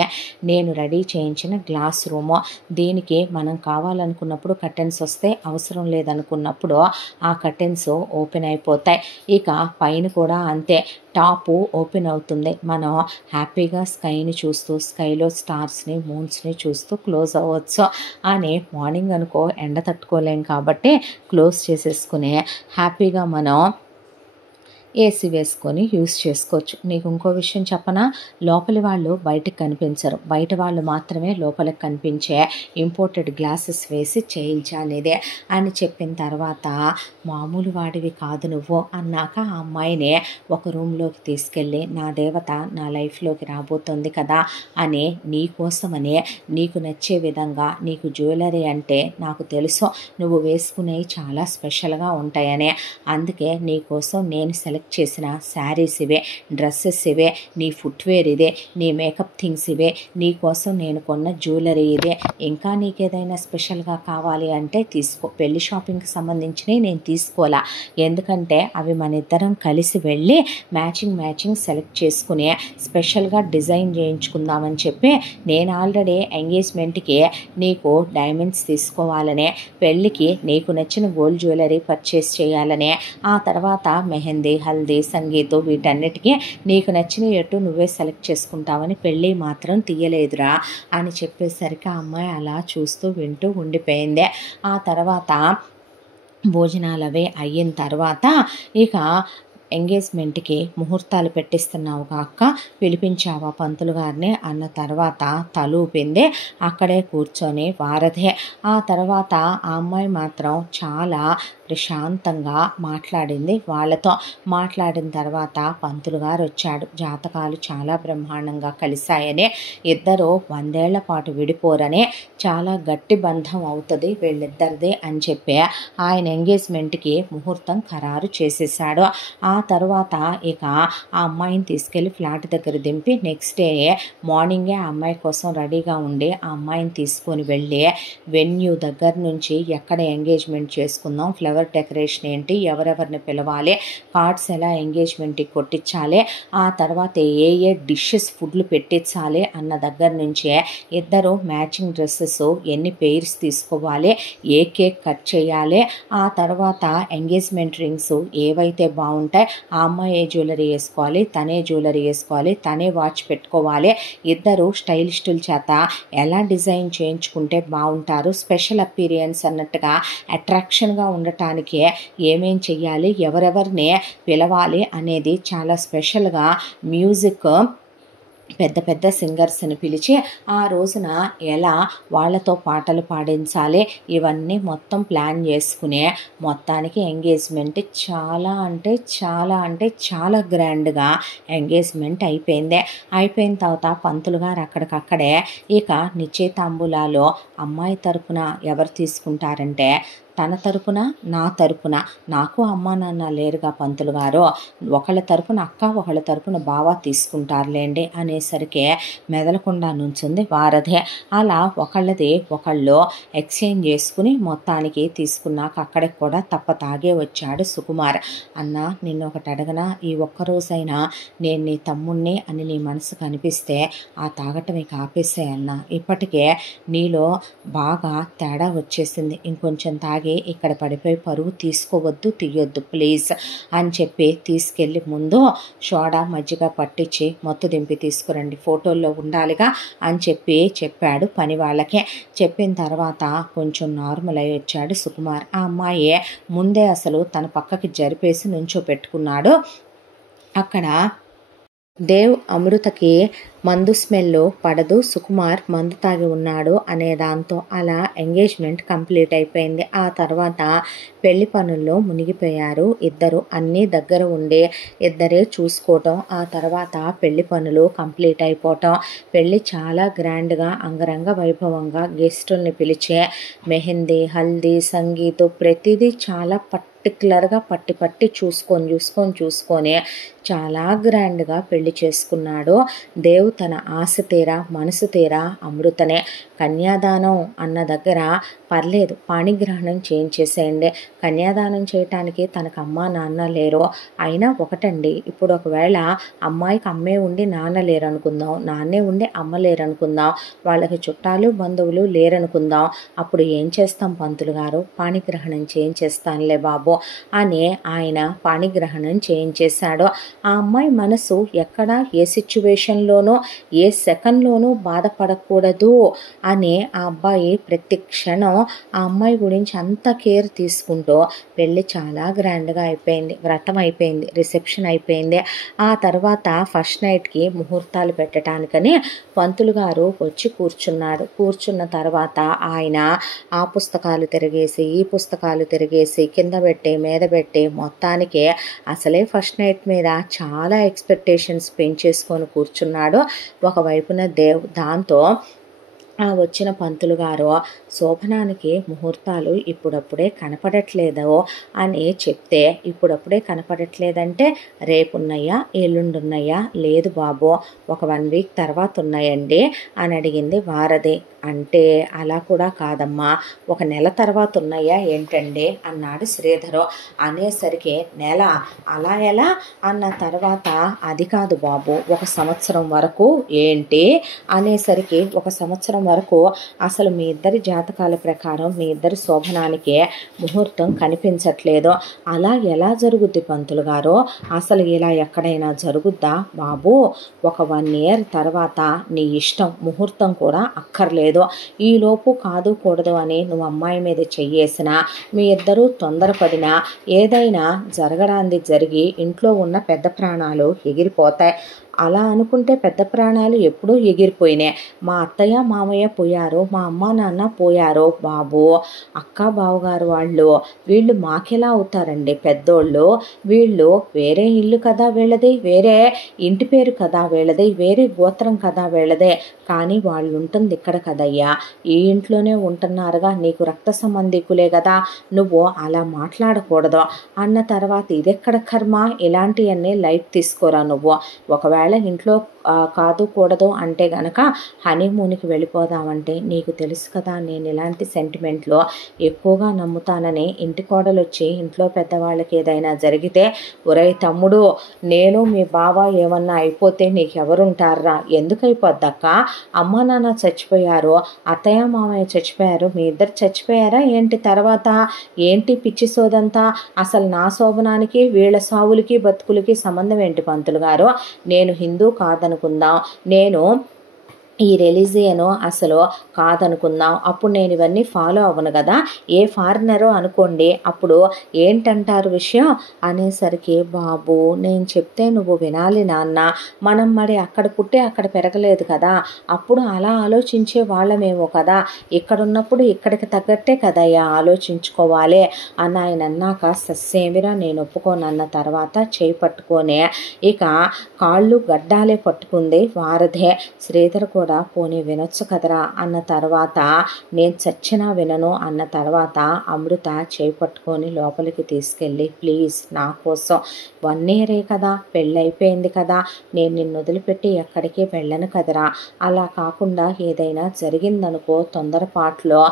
నేను రెడీ చేయించిన గ్లాస్ రూము. దీనికి మనం కావాలనుకున్నప్పుడు కర్టెన్స్ వస్తే, అవసరం లేదనుకున్నప్పుడు ఆ కర్టెన్స్ ఓపెన్ అయిపోతాయి. ఇక పైన కూడా అంతే, టాపు ఓపెన్ అవుతుంది. మనం హ్యాపీగా స్కైని చూస్తూ, స్కైలో స్టార్స్ని మూన్స్ని చూస్తూ క్లోజ్ అవ్వచ్చు. అని మార్నింగ్ అనుకో ఎండ తట్టుకోలేం కాబట్టి క్లోజ్ చేసేసుకుని హ్యాపీగా మనం ఏసీ వేసుకొని యూస్ చేసుకోవచ్చు. నీకు ఇంకో విషయం చెప్పనా, లోపలి వాళ్ళు బయటకు కనిపించరు, బయట వాళ్ళు మాత్రమే లోపలికి కనిపించే ఇంపోర్టెడ్ గ్లాసెస్ వేసి చేయించానిదే అని చెప్పిన తర్వాత మామూలు వాడివి కాదు నువ్వు అన్నాక ఆ అమ్మాయిని ఒక రూమ్లోకి తీసుకెళ్ళి నా దేవత నా లైఫ్లోకి రాబోతుంది కదా అని నీ కోసమని నీకు నచ్చే విధంగా, నీకు జ్యువెలరీ అంటే నాకు తెలుసు నువ్వు వేసుకునేవి చాలా స్పెషల్గా ఉంటాయని, అందుకే నీ కోసం నేను సెలెక్ట్ సెలెక్ట్ చేసిన శారీస్ ఇవే, డ్రెస్సెస్ ఇవే, నీ ఫుట్వేర్ ఇదే, నీ మేకప్ థింగ్స్ ఇవే, నీ కోసం నేను కొన్న జ్యువెలరీ ఇదే, ఇంకా నీకేదైనా స్పెషల్గా కావాలి అంటే తీసుకో. పెళ్లి షాపింగ్కి సంబంధించినవి నేను తీసుకోవాలా, ఎందుకంటే అవి మన ఇద్దరం కలిసి వెళ్ళి మ్యాచింగ్ సెలెక్ట్ చేసుకుని స్పెషల్గా డిజైన్ చేయించుకుందామని చెప్పి నేను ఆల్రెడీ ఎంగేజ్మెంట్కి నీకు డైమండ్స్ తీసుకోవాలనే, పెళ్ళికి నీకు నచ్చిన గోల్డ్ జ్యువెలరీ పర్చేస్ చేయాలనే, ఆ తర్వాత మెహందీ, హల్దీ, సంగీత్ వీటన్నిటికీ నీకు నచ్చిన ఎటు నువ్వే సెలెక్ట్ చేసుకుంటావని పెళ్ళి మాత్రం తీయలేదురా అని చెప్పేసరికి ఆ అమ్మాయి అలా చూస్తూ వింటూ ఉండిపోయింది. ఆ తర్వాత భోజనాలు అవే అయిన తర్వాత ఇక ఎంగేజ్మెంట్కి ముహూర్తాలు పెట్టిస్తున్నావుగా అక్క, పిలిపించావా పంతులు గారిని అన్న తర్వాత తలూపింది. అక్కడే కూర్చొని వారధే. ఆ తర్వాత ఆ అమ్మాయి మాత్రం చాలా ప్రశాంతంగా మాట్లాడింది వాళ్ళతో. మాట్లాడిన తర్వాత పంతులు గారు వచ్చాడు. జాతకాలు చాలా బ్రహ్మాండంగా కలిశాయని, ఇద్దరు 100 ఏళ్ల పాటు విడిపోరని, చాలా గట్టి బంధం అవుతుంది వీళ్ళిద్దరిది అని చెప్పి ఆయన ఎంగేజ్మెంట్కి ముహూర్తం ఖరారు చేసేసాడు. ఆ తర్వాత ఇక ఆ అమ్మాయిని తీసుకెళ్ళి ఫ్లాట్ దగ్గర దింపి నెక్స్ట్ డే మార్నింగే ఆ అమ్మాయి కోసం రెడీగా ఉండి ఆ అమ్మాయిని తీసుకొని వెళ్ళి వెన్యూ దగ్గర నుంచి ఎక్కడ ఎంగేజ్మెంట్ చేసుకుందాం, ఫ్లవర్ డెకరేషన్ ఏంటి, ఎవరెవరిని పిలవాలి, కార్డ్స్ ఎలా ఎంగేజ్మెంట్కి కొట్టించాలి, ఆ తర్వాత ఏ ఏ డిషెస్ ఫుడ్లు పెట్టించాలి అన్న దగ్గర నుంచే ఇద్దరు మ్యాచింగ్ డ్రెస్సెస్ ఎన్ని పెయిర్స్ తీసుకోవాలి, ఏ కేక్ కట్ చేయాలి, ఆ తర్వాత ఎంగేజ్మెంట్ రింగ్స్ ఏవైతే బాగుంటాయి, ఆ అమ్మాయి ఏ జ్యువెలరీ వేసుకోవాలి, తనే జ్యువెలరీ వేసుకోవాలి, తనే వాచ్ పెట్టుకోవాలి, ఇద్దరు స్టైలిస్టుల చేత ఎలా డిజైన్ చేయించుకుంటే బాగుంటారు, స్పెషల్ అపీరియన్స్ అన్నట్టుగా అట్రాక్షన్గా ఉండటానికి ఏమేం చెయ్యాలి, ఎవరెవరిని పిలవాలి అనేది చాలా స్పెషల్గా మ్యూజిక్ పెద్ద పెద్ద సింగర్స్ని పిలిచి ఆ రోజున ఎలా వాళ్ళతో పాటలు పాడించాలి, ఇవన్నీ మొత్తం ప్లాన్ చేసుకునే మొత్తానికి ఎంగేజ్మెంట్ చాలా గ్రాండ్గా ఎంగేజ్మెంట్ అయిపోయింది. అయిపోయిన తర్వాత పంతులు గారు అక్కడికక్కడే ఇక నిశ్చయితాంబూలాలో అమ్మాయి తరపున ఎవరు తీసుకుంటారంటే తన తరపున, నా తరపున, నాకు అమ్మా నాన్న లేరుగా పంతులు గారు, ఒకళ్ళ తరపున అక్క, ఒకళ్ళ తరపున బావ తీసుకుంటారులేండి అనేసరికి మెదలకుండా నుంచుంది వారధే. అలా ఒకళ్ళది ఒకళ్ళు ఎక్స్చేంజ్ చేసుకుని మొత్తానికి తీసుకున్నాక అక్కడికి కూడా తాగే వచ్చాడు సుకుమార్. అన్న నిన్ను ఒకటి అడగనా, ఈ ఒక్కరోజైనా నేను నీ తమ్ముణ్ణి అని నీ మనసుకు అనిపిస్తే ఆ తాగటం ఇక ఆపేసేయన్న, ఇప్పటికే నీలో బాగా తేడా వచ్చేసింది, ఇంకొంచెం తాగి ఇక్కడ పడిపోయి పరువు తీయొద్దు ప్లీజ్ అని చెప్పి తీసుకెళ్ళి ముందు సోడా మజ్జిగ పట్టించి మొత్తం దింపి తీసుకురండి, ఫోటోల్లో ఉండాలిగా అని చెప్పాడు పని వాళ్ళకే. చెప్పిన తర్వాత కొంచెం నార్మల్ అయ్యి వచ్చాడు సుకుమార్. ఆ అమ్మాయి ముందే అసలు తన పక్కకి జరిపేసి నుంచో పెట్టుకున్నాడు. అక్కడ దేవ్ అమృతకి మందు స్మెల్ పడదు, సుకుమార్ మందు తాగి ఉన్నాడు అనే దాంతో అలా ఎంగేజ్మెంట్ కంప్లీట్ అయిపోయింది. ఆ తర్వాత పెళ్లి పనుల్లో మునిగిపోయారు ఇద్దరు. అన్నీ దగ్గర ఉండి ఇద్దరే చూసుకోవటం, ఆ తర్వాత పెళ్లి పనులు కంప్లీట్ అయిపోవటం, పెళ్ళి చాలా గ్రాండ్గా అంగరంగ వైభవంగా గెస్టుల్ని పిలిచే మెహందీ, హల్దీ, సంగీత్ ప్రతిదీ చాలా పర్టికులర్గా పట్టి చూసుకొని చాలా గ్రాండ్గా పెళ్లి చేసుకున్నాడు దేవ్. తన ఆశ తీరా మనసు తీరా అమృతనే. కన్యాదానం అన్న దగ్గర పర్లేదు పాణిగ్రహణం చేయించేసేయండి, కన్యాదానం చేయటానికి తనకు అమ్మ నాన్న లేరు, అయినా ఒకటండి, ఇప్పుడు ఒకవేళ అమ్మాయికి అమ్మే ఉండి నాన్న లేరనుకుందాం, నాన్నే ఉండి అమ్మ లేరనుకుందాం, వాళ్ళకి చుట్టాలు బంధువులు లేరనుకుందాం, అప్పుడు ఏం చేస్తాం పంతులు గారు, పాణిగ్రహణం చేయించేస్తానులే బాబు అని ఆయన పాణిగ్రహణం చేయించేశాడు. ఆ అమ్మాయి మనసు ఎక్కడ ఏ సిచ్యువేషన్లోనో ఏ సెకండ్లోనూ బాధపడకూడదు అని ఆ అబ్బాయి ప్రతి క్షణం ఆ అమ్మాయి గురించి అంత కేర్ తీసుకుంటూ పెళ్ళి చాలా గ్రాండ్గా అయిపోయింది. వ్రతం అయిపోయింది, రిసెప్షన్ అయిపోయింది. ఆ తర్వాత ఫస్ట్ నైట్కి ముహూర్తాలు పెట్టడానికని పంతులు గారు వచ్చి కూర్చున్నాడు. కూర్చున్న తర్వాత ఆయన ఆ పుస్తకాలు తిరిగేసి ఈ పుస్తకాలు తిరిగేసి కింద పెట్టి మీద పెట్టి మొత్తానికి అసలే ఫస్ట్ నైట్ మీద చాలా ఎక్స్పెక్టేషన్స్ పెంచేసుకొని కూర్చున్నాడు ఒకవైపున దేవ్. దాంతో ఆ వచ్చిన పంతులు గారు శోభనానికి ముహూర్తాలు ఇప్పుడప్పుడే కనపడట్లేదు అని చెప్తే, ఇప్పుడప్పుడే కనపడట్లేదంటే రేపున్నాయా ఎల్లుండున్నాయా? లేదు బాబు, ఒక 1 వీక్ తర్వాత ఉన్నాయండి అని అడిగింది వారధి. అంటే అలా కూడా కాదమ్మా, ఒక నెల తర్వాత ఉన్నాయా ఏంటండి అన్నాడు శ్రీధరు. అనేసరికి నెల అలా ఎలా అన్న తర్వాత, అది కాదు బాబు, 1 సంవత్సరం వరకు. ఏంటి అనేసరికి, 1 సంవత్సరం వరకు అసలు మీ ఇద్దరి జాతకాల ప్రకారం మీ ఇద్దరి శోభనానికి ముహూర్తం కనిపించట్లేదు. అలా ఎలా జరుగుద్ది పంతులు గారు? అసలు ఇలా ఎక్కడైనా జరుగుద్దా బాబు? ఒక 1 ఇయర్ తర్వాత నీ ఇష్టం, ముహూర్తం కూడా అక్కర్లేదు. ఈలోపు కాదు కూడదు అని నువ్వు అమ్మాయి మీద చెయ్యేసినా, మీ ఇద్దరూ తొందరపడినా ఏదైనా జరగడానికి జరిగి ఇంట్లో ఉన్న పెద్ద ప్రాణాలు ఎగిరిపోతాయి. అలా అనుకుంటే పెద్ద ప్రాణాలు ఎప్పుడూ ఎగిరిపోయినాయి. మా అత్తయ్య మామయ్య పోయారు, మా అమ్మ నాన్న పోయారు బాబు. అక్క బావగారు వీళ్ళు మాకెలా అవుతారండి పెద్దోళ్ళు? వీళ్ళు వేరే ఇల్లు కదా వీళ్ళది, వేరే ఇంటి పేరు కదా వీళ్ళది, వేరే గోత్రం కదా వీళ్ళదే. కానీ వాళ్ళు ఉంటుంది ఇక్కడ కదయ్యా, ఈ ఇంట్లోనే ఉంటున్నారుగా, నీకు రక్త సంబంధికులే కదా, నువ్వు అలా మాట్లాడకూడదు అన్న తర్వాత, ఇదెక్కడ కర్మ? ఇలాంటివన్నీ లైట్ తీసుకోరా నువ్వు. ఒకవేళ ఇంట్లో కాదు కూడదు అంటే గనక హనీమూన్కి వెళ్ళిపోదామంటే, నీకు తెలుసు కదా నేను ఇలాంటి సెంటిమెంట్లో ఎక్కువగా నమ్ముతానని. ఇంటి కోడలు వచ్చి ఇంట్లో పెద్దవాళ్ళకి ఏదైనా జరిగితే, ఒరే తమ్ముడు, నేను మీ బావ ఏమన్నా అయిపోతే నీకెవరుంటారా? ఎందుకు అయిపోద్దక్క? అమ్మ నాన్న చచ్చిపోయారు, అత్తయ్య మామయ్య చచ్చిపోయారు, మీ ఇద్దరు చచ్చిపోయారా ఏంటి? తర్వాత ఏంటి పిచ్చి సోదంతా? అసలు నా శోభనానికి వీళ్ళ సావులకి బతుకులకి సంబంధం ఏంటి పంతులు గారు? నేను హిందూ కాదనుకుందాం, నేను ఈ రిలీజియను అసలు కాదనుకుందాం, అప్పుడు నేను ఇవన్నీ ఫాలో అవ్వను కదా, ఏ ఫారినరో అనుకోండి, అప్పుడు ఏంటంటారు విషయం అనేసరికి, బాబు నేను చెప్తే నువ్వు వినాలి నాన్న, మనం మరి అక్కడ పుట్టి అక్కడ పెరగలేదు కదా, అప్పుడు అలా ఆలోచించే వాళ్ళమేమో కదా, ఇక్కడున్నప్పుడు ఇక్కడికి తగ్గట్టే కదయ్యా ఆలోచించుకోవాలి అని ఆయన అన్నాక, సస్సేమిరా నేను ఒప్పుకోనన్న తర్వాత చేయి పట్టుకొని ఇక కాళ్ళు గడ్డాలే పట్టుకుంది వారధే. శ్రీధర్ కూడా పోనీ వినొచ్చు కదరా అన్న తర్వాత, నేను చచ్చినా వినను అన్న తర్వాత అమృత చేయి పట్టుకొని లోపలికి తీసుకెళ్ళి, ప్లీజ్ నా కోసం 1 ఇయరే కదా, పెళ్ళైపోయింది కదా, నేను నిన్ను వదిలిపెట్టి ఎక్కడికి వెళ్ళను కదరా, అలా కాకుండా ఏదైనా జరిగిందనుకో తొందరపాట్లో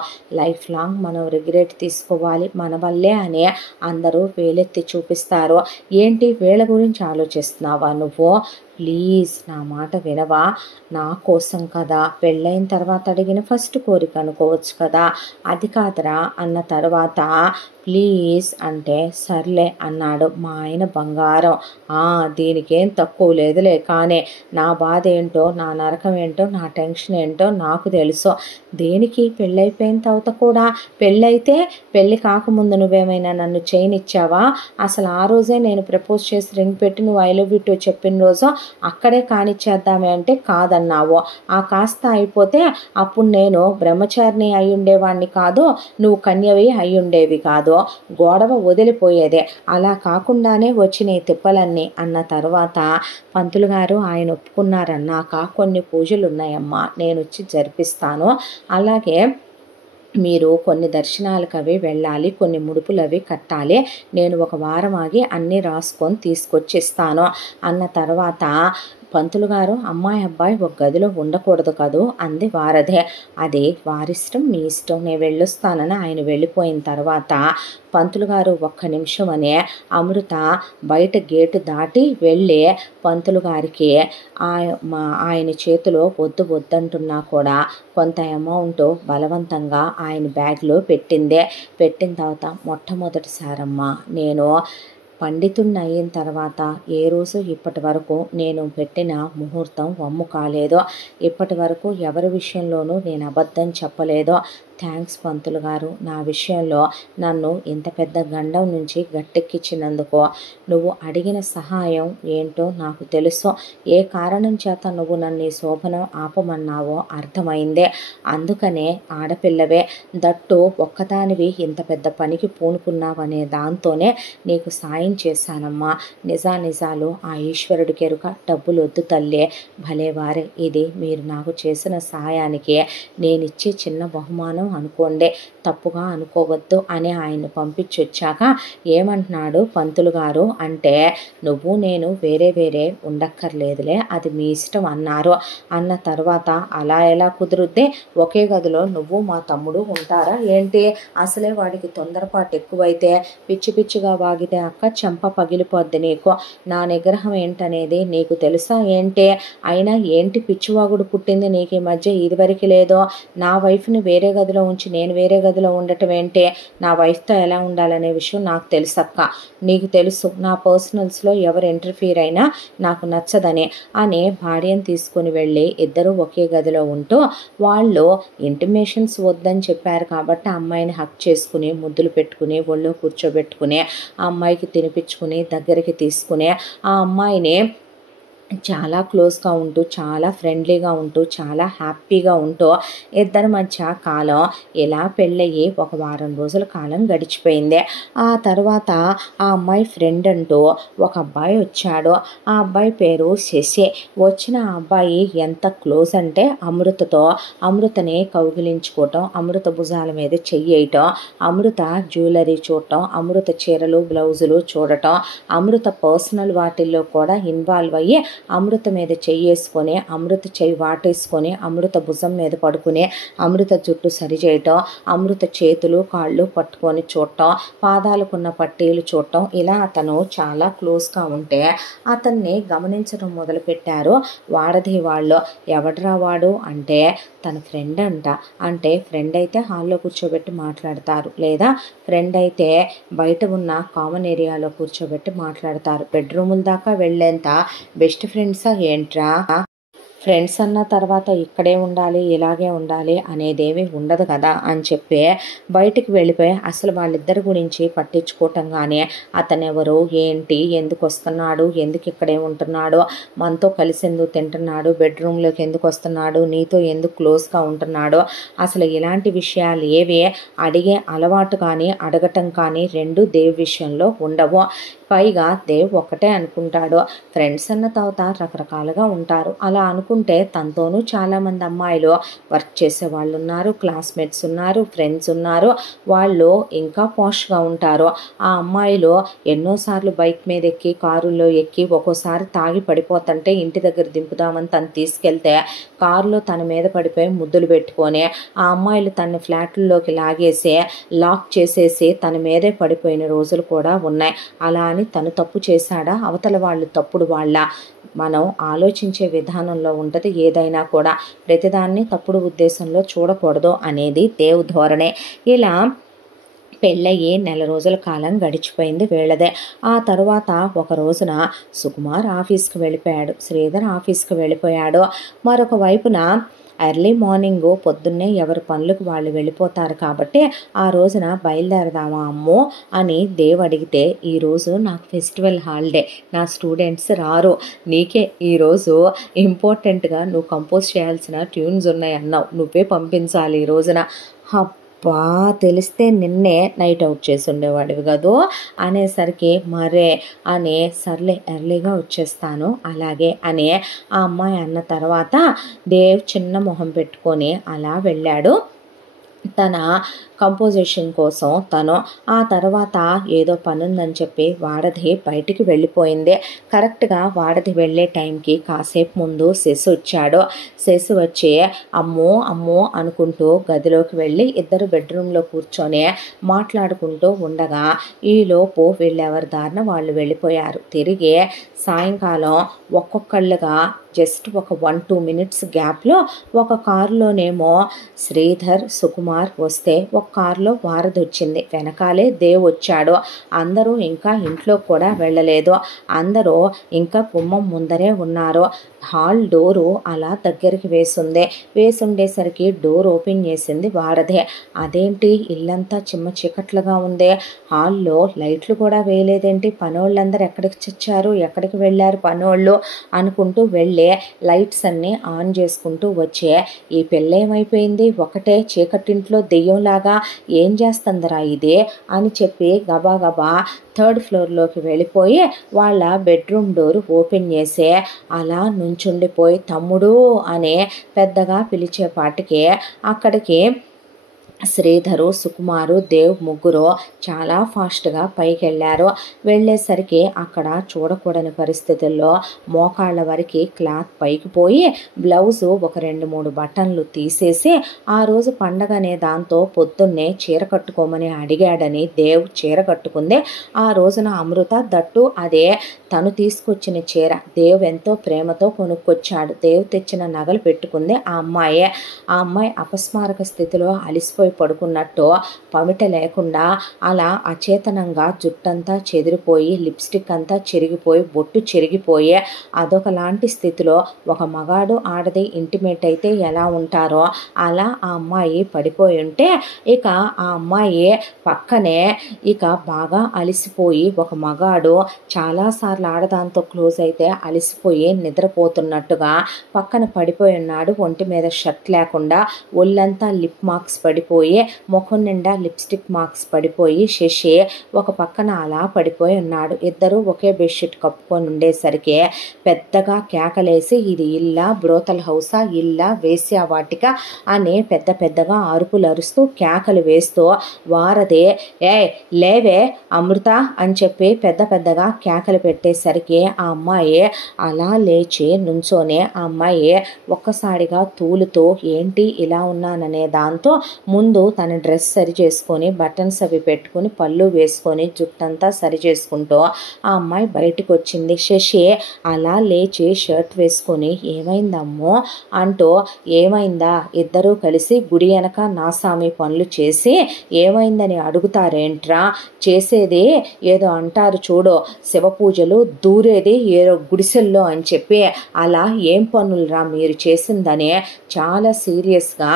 లైఫ్ లాంగ్ మనం రిగ్రెట్ తీసుకోవాలి మన వల్లే అని అందరూ వేలెత్తి చూపిస్తారు. ఏంటి వీళ్ళ గురించి ఆలోచిస్తున్నావా నువ్వు? ప్లీజ్ నా మాట వినవా? నా కోసం కదా, పెళ్ళైన తర్వాత అడిగిన ఫస్ట్ కోరిక అనుకోవచ్చు కదా, అది కాదురా అన్న తర్వాత, ప్లీజ్ అంటే సర్లే అన్నాడు మా ఆయన బంగారం. దీనికేం తక్కువ లేదులే, కానీ నా బాధ ఏంటో, నా నరకం ఏంటో, నా టెన్షన్ ఏంటో నాకు తెలుసు. దేనికి? పెళ్ళైపోయిన తర్వాత కూడా. పెళ్ళైతే పెళ్ళి కాకముందు నువ్వేమైనా నన్ను చేయనిచ్చావా? అసలు ఆ రోజే నేను ప్రపోజ్ చేసి రింగ్ పెట్టి నువ్వు ఐ లవ్ యూ టు చెప్పిన రోజు అక్కడే కానిచ్చేద్దామే అంటే కాదన్నావు. ఆ కాస్త అయిపోతే అప్పుడు నేను బ్రహ్మచారిని అయి ఉండేవాడిని కాదు, నువ్వు కన్యవి అయి ఉండేవి కాదు, గొడవ వదిలిపోయేదే. అలా కాకుండానే వచ్చిన తిప్పలన్నీ అన్న తర్వాత, పంతులు గారు ఆయన ఒప్పుకున్నారన్నాక, కొన్ని పూజలు ఉన్నాయమ్మా నేను వచ్చి జరిపిస్తాను, అలాగే మీరు కొన్ని దర్శనాలకు అవి వెళ్ళాలి, కొన్ని ముడుపులు అవి కట్టాలి, నేను 1 వారం ఆగి అన్నీ రాసుకొని తీసుకొచ్చిస్తాను అన్న తర్వాత, పంతులు గారు అమ్మాయి అబ్బాయి ఒక గదిలో ఉండకూడదు కదూ అంది వారధే. అది వారిష్టం, మీ ఇష్టం, నేను వెళ్ళొస్తానని ఆయన వెళ్ళిపోయిన తర్వాత, పంతులు గారు 1 నిమిషం అనే అమృత బయట గేటు దాటి వెళ్ళి పంతులు గారికి ఆయన చేతిలో వద్దు వద్దంటున్నా కూడా కొంత అమౌంట్ బలవంతంగా ఆయన బ్యాగ్లో పెట్టింది. పెట్టిన తర్వాత, మొట్టమొదటిసారమ్మా నేను పండితుడిని అయిన తర్వాత ఏ రోజు ఇప్పటి వరకు నేను పెట్టిన ముహూర్తం వమ్ము కాలేదు, ఇప్పటి వరకు ఎవరి విషయంలోనూ నేను అబద్ధం చెప్పలేదు. థ్యాంక్స్ పంతులు గారు, నా విషయంలో నన్ను ఇంత పెద్ద గండం నుంచి గట్టెక్కించినందుకు. నువ్వు అడిగిన సహాయం ఏంటో నాకు తెలుసు. ఏ కారణం చేత నువ్వు నన్ను ఈ శోభనం ఆపమన్నావో అర్థమైందే. అందుకనే ఆడపిల్లవే, దట్టు ఒక్కదానివి ఇంత పెద్ద పనికి పూనుకున్నావనే దాంతోనే నీకు సాయం చేశానమ్మా. నిజాలు ఆ ఈశ్వరుడికి ఎరుక, డబ్బులు వద్దు తల్లే. భలేవారే, ఇది మీరు నాకు చేసిన సాయానికి నేనిచ్చే చిన్న బహుమానం అనుకోండి, తప్పుగా అనుకోవద్దు అని ఆయన్ని పంపించొచ్చాక ఏమంటున్నాడు పంతులు గారు అంటే, నువ్వు నేను వేరే ఉండక్కర్లేదులే, అది మీ ఇష్టం అన్నారు. అన్న తర్వాత అలా ఎలా కుదురుద్ది? ఒకే గదిలో నువ్వు మా తమ్ముడు ఉంటారా ఏంటి? అసలే వాడికి తొందరపాటు ఎక్కువైతే పిచ్చిగా వాగితే అక్క చెంప పగిలిపోద్ది నీకు. నా నిగ్రహం ఏంటనేది నీకు తెలుసా ఏంటి? అయినా ఏంటి పిచ్చివాగుడు పుట్టింది నీకు ఈ మధ్య? ఇదివరకు లేదో. నా వైఫ్ని వేరే గదిలో ఉంచి నేను వేరే గదిలో ఉండటం ఏంటి? నా వైఫ్తో ఎలా ఉండాలనే విషయం నాకు తెలుసక్క. నీకు తెలుసు నా పర్సనల్స్లో ఎవరు ఇంటర్ఫీర్ అయినా నాకు నచ్చదని అని భార్యను తీసుకుని వెళ్ళి ఇద్దరు ఒకే గదిలో ఉంటూ వాళ్ళు ఇంటిమేషన్స్ వద్దని చెప్పారు కాబట్టి ఆ అమ్మాయిని హక్ చేసుకుని ముద్దులు పెట్టుకుని ఒళ్ళో కూర్చోబెట్టుకుని ఆ అమ్మాయికి తినిపించుకుని దగ్గరికి తీసుకుని ఆ అమ్మాయిని చాలా క్లోజ్గా ఉంటూ చాలా ఫ్రెండ్లీగా ఉంటూ చాలా హ్యాపీగా ఉంటూ ఇద్దరి మధ్య కాలం ఇలా పెళ్ళయ్యి ఒక వారం రోజుల కాలం గడిచిపోయింది. ఆ తర్వాత ఆ అమ్మాయి ఫ్రెండ్ అంటూ ఒక అబ్బాయి వచ్చాడు. ఆ అబ్బాయి పేరు శశి. వచ్చిన ఆ అబ్బాయి ఎంత క్లోజ్ అంటే అమృతని కౌగిలించుకోవటం, అమృత భుజాల మీద చెయ్యటం, అమృత జ్యువెలరీ చూడటం, అమృత చీరలు బ్లౌజులు చూడటం, అమృత పర్సనల్ వాటిల్లో కూడా ఇన్వాల్వ్ అయ్యి అమృత మీద చెయ్యేసుకొని అమృత చెయ్యి వాటేసుకొని అమృత భుజం మీద పడుకుని అమృత జుట్టు సరిచేయటం, అమృత చేతులు కాళ్ళు పట్టుకొని చూడటం, పాదాలకున్న పట్టీలు చూడటం, ఇలా అతను చాలా క్లోజ్గా ఉంటే అతన్ని గమనించడం మొదలుపెట్టారు వారధి వాళ్ళు. ఎవడ్రా వాడు అంటే తన ఫ్రెండ్ అంట. అంటే ఫ్రెండ్ అయితే హాల్లో కూర్చోబెట్టి మాట్లాడతారు, లేదా ఫ్రెండ్ అయితే బయట ఉన్న కామన్ ఏరియాలో కూర్చోబెట్టి మాట్లాడతారు. బెడ్రూముల దాకా వెళ్ళేంత బెస్ట్ ఫ్రెండ్సా ఏంట్రా? ఫ్రెండ్స్ అన్న తర్వాత ఇక్కడే ఉండాలి ఇలాగే ఉండాలి అనేదేమీ ఉండదు కదా అని చెప్పి బయటికి వెళ్ళిపోయి అసలు వాళ్ళిద్దరి గురించి పట్టించుకోవటం కానీ అతను ఎవరు ఏంటి, ఎందుకు వస్తున్నాడు, ఎందుకు ఇక్కడే ఉంటున్నాడు, మనతో కలిసి ఎందుకు తింటున్నాడు, బెడ్రూమ్లోకి ఎందుకు వస్తున్నాడు, నీతో ఎందుకు క్లోజ్గా ఉంటున్నాడు, అసలు ఇలాంటి విషయాలు ఏవి అడిగే అలవాటు కానీ అడగటం కానీ రెండు దేవ్ విషయంలో ఉండవు. పైగా దేవ్ ఒక్కటే అనుకుంటాడు, ఫ్రెండ్స్ అన్న తర్వాత రకరకాలుగా ఉంటారు. అలా అనుకుంటే తనతోనూ చాలామంది అమ్మాయిలు వర్క్ చేసే వాళ్ళు ఉన్నారు, క్లాస్మేట్స్ ఉన్నారు, ఫ్రెండ్స్ ఉన్నారు, వాళ్ళు ఇంకా పాష్గా ఉంటారు. ఆ అమ్మాయిలు ఎన్నోసార్లు బైక్ మీద ఎక్కి కారుల్లో ఎక్కి ఒక్కోసారి తాగి పడిపోతుంటే ఇంటి దగ్గర దింపుదామని తను తీసుకెళ్తే కారులో తన మీద పడిపోయి ముద్దులు పెట్టుకొని ఆ అమ్మాయిలు తన ఫ్లాట్లలోకి లాగేసి లాక్ చేసేసి తన మీదే పడిపోయిన రోజులు కూడా ఉన్నాయి. అలా అని తను తప్పు చేశాడా, అవతల వాళ్ళు తప్పుడు వాళ్ళ? మనం ఆలోచించే విధానంలో ఉంటుంది ఏదైనా కూడా. ప్రతిదాన్ని తప్పుడు ఉద్దేశంలో చూడకూడదు అనేది దేవ్ ధోరణే. ఇలా పెళ్ళయ్యి నెల రోజుల కాలం గడిచిపోయింది వీళ్ళదే. ఆ తర్వాత ఒక రోజున సుకుమార్ ఆఫీస్కి వెళ్ళిపోయాడు, శ్రీధర్ ఆఫీస్కి వెళ్ళిపోయాడు. మరొక వైపున ఎర్లీ మార్నింగ్ పొద్దున్నే ఎవరి పనులకు వాళ్ళు వెళ్ళిపోతారు కాబట్టి ఆ రోజున బయలుదేరదామా అమ్మో అని దేవ్ అడిగితే, ఈరోజు నాకు ఫెస్టివల్ హాలిడే, నా స్టూడెంట్స్ రారు, నీకే ఈరోజు ఇంపార్టెంట్గా నువ్వు కంపోజ్ చేయాల్సిన ట్యూన్స్ ఉన్నాయి అన్నావు, నువ్వే పంపించాలి ఈ రోజున. తెలిస్తే నిన్నే నైట్ అవుట్ చేసి ఉండేవాడివి కదూ అనేసరికి మరే అని సర్లే ఎర్లీగా వచ్చేస్తాను అలాగే అని ఆ అమ్మాయి అన్న తర్వాత దేవ్ చిన్న మొహం పెట్టుకొని అలా వెళ్ళాడు తన కంపోజిషన్ కోసం తను. ఆ తర్వాత ఏదో పనుందని చెప్పి వారధి బయటికి వెళ్ళిపోయింది. కరెక్ట్గా వారధి వెళ్ళే టైంకి కాసేపు ముందు శశి వచ్చాడు. శశి వచ్చి అమ్మో అనుకుంటూ గదిలోకి వెళ్ళి ఇద్దరు బెడ్రూమ్లో కూర్చొని మాట్లాడుకుంటూ ఉండగా ఈలోపు వీళ్ళెవరి దారిన వాళ్ళు వెళ్ళిపోయారు. తిరిగి సాయంకాలం ఒక్కొక్కళ్ళుగా జస్ట్ ఒక 1-2 minutes గ్యాప్లో ఒక కారులోనేమో శ్రీధర్, సుకుమార్ సుకుమార్ వస్తే ఒక కారులో వారధి వచ్చింది, వెనకాలే దేవ్ వచ్చాడు. అందరూ ఇంకా ఇంట్లో కూడా వెళ్ళలేదు, అందరూ ఇంకా గుమ్మం ముందరే ఉన్నారు. హాల్ డోరు అలా దగ్గరికి వేసుండేసరికి డోర్ ఓపెన్ చేసింది వారధి. అదేంటి ఇల్లంతా చిమ్మ చీకట్లుగా ఉంది, హాల్లో లైట్లు కూడా వేయలేదేంటి, పనోళ్ళందరూ ఎక్కడికి చచ్చారు, ఎక్కడికి వెళ్ళారు పనోళ్ళు అనుకుంటూ వెళ్ళే లైట్స్ అన్నీ ఆన్ చేసుకుంటూ వచ్చే ఈ పెళ్ళేమైపోయింది, ఒకటే చీకటింట్లో దెయ్యంలాగా ఏం చేస్తుందరా ఇదే అని చెప్పి గబా థర్డ్ ఫ్లోర్లోకి వెళ్ళిపోయి వాళ్ళ బెడ్రూమ్ డోర్ ఓపెన్ చేసే అలా నుంచుండిపోయి తమ్ముడు అని పెద్దగా పిలిచేపాటికి అక్కడికి శ్రీధరు, సుకుమారు, దేవ్ ముగ్గురు చాలా ఫాస్ట్గా పైకి వెళ్ళేసరికి అక్కడ చూడకూడని పరిస్థితుల్లో మోకాళ్ళ వరకు క్లాత్ పైకి పోయి బ్లౌజు ఒక 2-3 బటన్లు తీసేసి ఆ రోజు పండగ అనే దాంతో పొద్దున్నే చీర కట్టుకోమని అడిగాడని దేవ్ చీర కట్టుకుంది. ఆ రోజున అమృత దట్టు అదే తను తీసుకొచ్చిన చీర దేవ్ ఎంతో ప్రేమతో కొనుక్కొచ్చాడు. దేవ్ తెచ్చిన నగలు పెట్టుకుంది ఆ అమ్మాయి అపస్మారక స్థితిలో అలిసిపోయి పడుకున్నట్టు పమిట లేకుండా అలా అచేతనంగా జుట్టంతా చెదిరిపోయి లిప్స్టిక్ అంతా చెరిగిపోయి బొట్టు చెరిగిపోయి అదొకలాంటి స్థితిలో ఒక మగాడు ఆడది ఇంటిమేట్ అయితే ఎలా ఉంటారో అలా ఆ అమ్మాయి పడిపోయి ఉంటే ఇక ఆ అమ్మాయి పక్కనే ఇక బాగా అలిసిపోయి ఒక మగాడు చాలాసార్లు ఆడదాంతో క్లోజ్ అయితే అలిసిపోయి నిద్రపోతున్నట్టుగా పక్కన పడిపోయి ఉన్నాడు. ఒంటి మీద షర్ట్ లేకుండా ఒళ్ళంతా లిప్ మార్క్స్ పడిపోయి ముఖం నిండా లిప్స్టిక్ మార్క్స్ పడిపోయి శశి ఒక పక్కన అలా పడిపోయి ఉన్నాడు. ఇద్దరు ఒకే బెడ్షీట్ కప్పుకొని ఉండేసరికి పెద్దగా కేకలేసి ఇది ఇల్లా బ్రోతల్ హౌసా, ఇల్లా వేశ్యావాటిక అని పెద్దగా అరుపులు అరుస్తూ కేకలు వేస్తూ వారధి లేవే అమృత అని చెప్పి పెద్దగా కేకలు పెట్టేసరికి ఆ అమ్మాయి అలా లేచి నుంచోనే ఆ అమ్మాయి ఒక్కసారిగా తూలుతో ఏంటి ఇలా ఉన్నాననే దాంతో ముందు తన డ్రెస్ సరి చేసుకొని బటన్స్ అవి పెట్టుకుని పళ్ళు వేసుకొని జుట్టంతా సరి చేసుకుంటూ ఆ అమ్మాయి బయటకు వచ్చింది. శశి అలా లేచి షర్ట్ వేసుకొని ఏమైందమ్మో అంటూ ఏమైందా, ఇద్దరూ కలిసి గుడి వెనక నాసామి పనులు చేసి ఏమైందని అడుగుతారేంట్రా, చేసేది ఏదో అంటారు చూడు శివ పూజలు, దూరేది ఏదో గుడిసెల్లో అని చెప్పి అలా ఏం పనులురా మీరు చేసిందని చాలా సీరియస్గా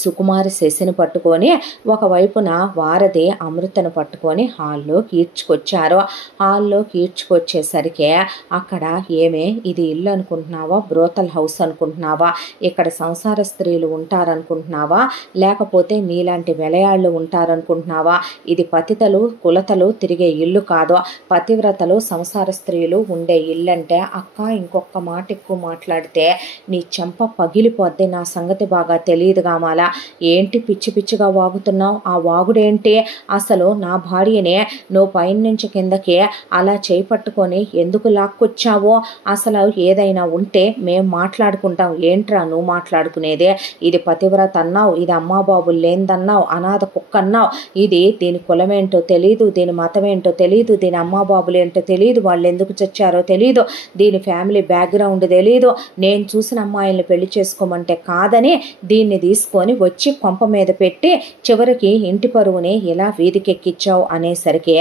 సుకుమార్ శశిని పట్టుకొని ఒకవైపున వారధి అమృతను పట్టుకొని హాల్లోకి ఈడ్చుకొచ్చేసరికి అక్కడ ఏమే ఇది ఇల్లు అనుకుంటున్నావా, బ్రోతల్ హౌస్ అనుకుంటున్నావా, ఇక్కడ సంసార స్త్రీలు ఉంటారనుకుంటున్నావా, లేకపోతే నీలాంటి వెలయాళ్ళు ఉంటారనుకుంటున్నావా, ఇది పతితలు కులతలు తిరిగే ఇల్లు కాదు, పతివ్రతలు సంసార స్త్రీలు ఉండే ఇల్లంటే అక్క ఇంకొక మాట ఎక్కువ మాట్లాడితే నీ చెంప పగిలిపోద్ది, నా సంగతి బాగా తెలియదుగా మాల ఏంటి పిచ్చిగా వాగుతున్నావు, ఆ వాగుడేంటి, అసలు నా భార్యనే నువ్వు పైన నుంచి కిందకి అలా చేయి పట్టుకొని ఎందుకు లాక్కొచ్చావో, అసలు ఏదైనా ఉంటే మేము మాట్లాడుకుంటాం, ఏంట్రా నువ్వు మాట్లాడుకునేదే, ఇది పతివ్రత అన్నావు, ఇది అమ్మా బాబులు లేనిదన్నావు, అనాథ కుక్క అన్నావు, ఇది దీని కులమేంటో తెలీదు, దీని మతం ఏంటో తెలీదు, దీని అమ్మా బాబులు ఏంటో తెలీదు, వాళ్ళు ఎందుకు చచ్చారో తెలీదు, దీని ఫ్యామిలీ బ్యాక్గ్రౌండ్ తెలీదు, నేను చూసిన అమ్మాయిల్ని పెళ్లి చేసుకోమంటే కాదని దీన్ని తీసుకొని వచ్చి కొంప మీద పెట్టి చివరికి ఇంటి పరువుని ఇలా వీధికెక్కించావు అనేసరికి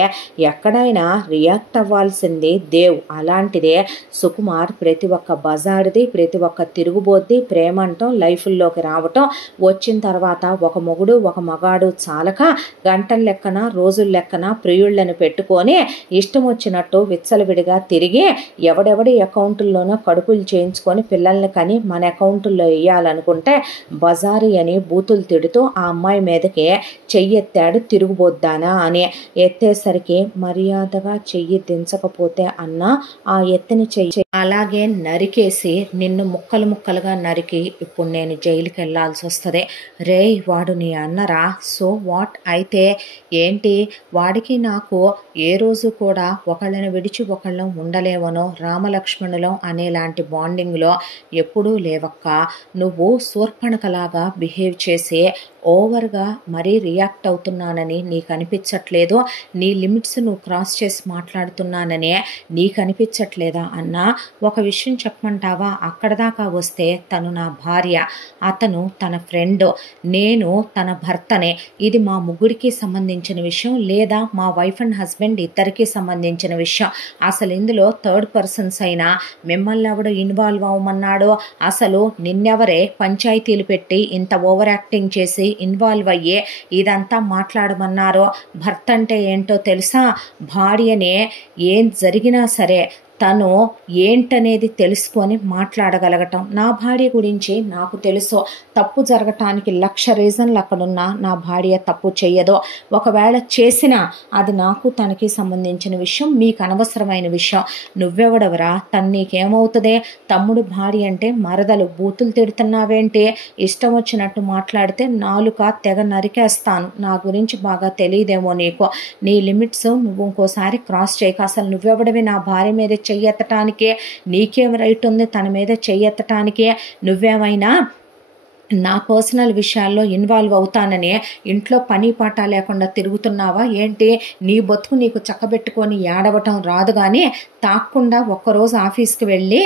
ఎక్కడైనా రియాక్ట్ అవ్వాల్సింది దేవ్. అలాంటిదే సుకుమార్ ప్రతి ఒక్క బజార్ది ప్రతి ఒక్క తిరుగుబోద్ది ప్రేమ అంటాం లైఫ్ల్లోకి రావటం, వచ్చిన తర్వాత ఒక మొగుడు ఒక మగాడు చాలక గంటల లెక్కన రోజుల లెక్కన ప్రియుళ్ళని పెట్టుకొని ఇష్టం వచ్చినట్టు విచ్చలవిడిగా తిరిగి ఎవడెవడి అకౌంట్ల్లోనో కడుపులు చేయించుకొని పిల్లల్ని కని మన అకౌంట్లో వేయాలనుకుంటే బజారీ అని బూతులు తిడుతూ ఆ అమ్మాయి మీదకే చెయ్యెత్తాడు. తిరుగుబోద్దానా అని ఎత్తేసరికి మర్యాదగా చెయ్యి దించకపోతే అన్న ఆ ఎత్తిని చెయ్యి అలాగే నరికేసి నిన్ను ముక్కలుగా నరికి ఇప్పుడు నేను జైలుకి వెళ్లాల్సి వస్తుంది. రేయ్ వాడు నీ అన్నరా, సో వాట్ అయితే ఏంటి, వాడికి నాకు ఏ రోజు కూడా ఒకళ్ళని విడిచి ఒకళ్ళం ఉండలేవనో రామలక్ష్మణులం అనేలాంటి బాండింగ్లో ఎప్పుడూ లేవక్క. నువ్వు శూర్పణఖలాగా బిహేవ్ చేసి ఓవర్గా మరీ రియాక్ట్ అవుతున్నానని నీకు అనిపించట్లేదు? నీ లిమిట్స్ నువ్వు క్రాస్ చేసి మాట్లాడుతున్నాననే నీకు అనిపించట్లేదా అన్న? ఒక విషయం చెప్పమంటావా? అక్కడ దాకా వస్తే తను నా భార్య, అతను తన ఫ్రెండ్, నేను తన భర్తనే. ఇది మా ముగ్గురికి సంబంధించిన విషయం, లేదా మా వైఫ్ అండ్ హస్బెండ్ ఇద్దరికీ సంబంధించిన విషయం. అసలు ఇందులో థర్డ్ పర్సన్స్ అయినా మిమ్మల్ని ఎవడు ఇన్వాల్వ్ అవ్వమన్నాడో? అసలు నిన్నెవరే పంచాయతీలు పెట్టి ఇంత ఓవర్ యాక్టింగ్ చేసి ఇన్వాల్వ్ అయ్యే ఇదంతా మాట్లాడమన్నారో? భర్త అంటే ఏంటో తెలుసా? భార్యనే ఏం జరిగినా సరే తను ఏంటనేది తెలుసుకొని మాట్లాడగలగటం. నా భార్య గురించి నాకు తెలుసు. తప్పు జరగటానికి 1,00,000 రీజన్లు అక్కడున్నా నా భార్య తప్పు చెయ్యదో. ఒకవేళ చేసినా అది నాకు తనకి సంబంధించిన విషయం, మీకు అనవసరమైన విషయం. నువ్వెవడవరా? తను నీకేమవుతుందే? తమ్ముడు భార్య అంటే మరదలు. బూతులు తిడుతున్నావేంటి? ఇష్టం వచ్చినట్టు మాట్లాడితే నాలుక తెగ నరికేస్తాను. నా గురించి బాగా తెలియదేమో నీకు. నీ లిమిట్స్ నువ్వు ఇంకోసారి క్రాస్ చేయక. అసలు నువ్వెవడవి నా భార్య మీద చెయ్యెత్తటానికే? నీకేం రైట్ ఉంది తన మీద చెయ్యెత్తటానికే? నువ్వేమైనా నా పర్సనల్ విషయాల్లో ఇన్వాల్వ్ అవుతానని ఇంట్లో పని పాట లేకుండా తిరుగుతున్నావా ఏంటి? నీ బతుకు నీకు చక్కబెట్టుకొని ఏడవటం రాదు కానీ తాక్కుండా ఒక్కరోజు ఆఫీస్కి వెళ్ళి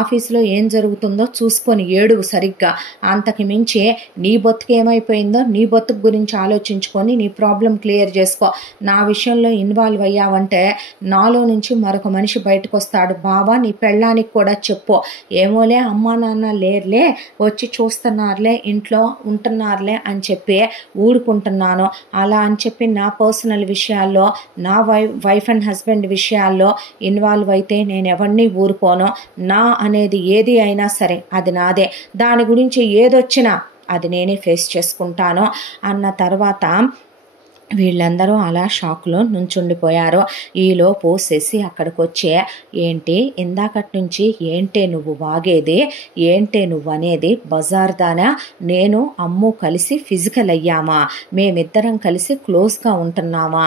ఆఫీస్లో ఏం జరుగుతుందో చూసుకొని ఏడువు సరిగ్గా. అంతకు మించి నీ బతుకు ఏమైపోయిందో నీ బతుకు గురించి ఆలోచించుకొని నీ ప్రాబ్లం క్లియర్ చేసుకో. నా విషయంలో ఇన్వాల్వ్ అయ్యావంటే నాలో నుంచి మరొక మనిషి బయటకు వస్తాడు. బావా నీ పెళ్ళానికి కూడా చెప్పు. ఏమోలే అమ్మా నాన్న లేర్లే, వచ్చి చూస్తున్నారులే, ఇంట్లో ఉంటున్నారులే అని చెప్పి ఊరుకుంటున్నాను. అలా అని చెప్పి నా పర్సనల్ విషయాల్లో, నా వైఫ్ అండ్ హస్బెండ్ విషయాల్లో ఇన్వాల్వ్ అయితే నేను ఎవరిని ఊరుకోను. నా అనేది ఏది అయినా సరే అది నాదే. దాని గురించి ఏదొచ్చినా అది నేనే ఫేస్ చేసుకుంటాను అన్న తర్వాత వీళ్ళందరూ అలా షాక్లో నుంచుండిపోయారు. ఈలోపు శశి అక్కడికి వచ్చే, ఏంటి ఇందాకటి నుంచి ఏంటే నువ్వు వాగేది, ఏంటే నువ్వు అనేది? బజార్దానా? నేను అమ్ము కలిసి ఫిజికల్ అయ్యామా? మేమిద్దరం కలిసి క్లోజ్గా ఉంటున్నామా?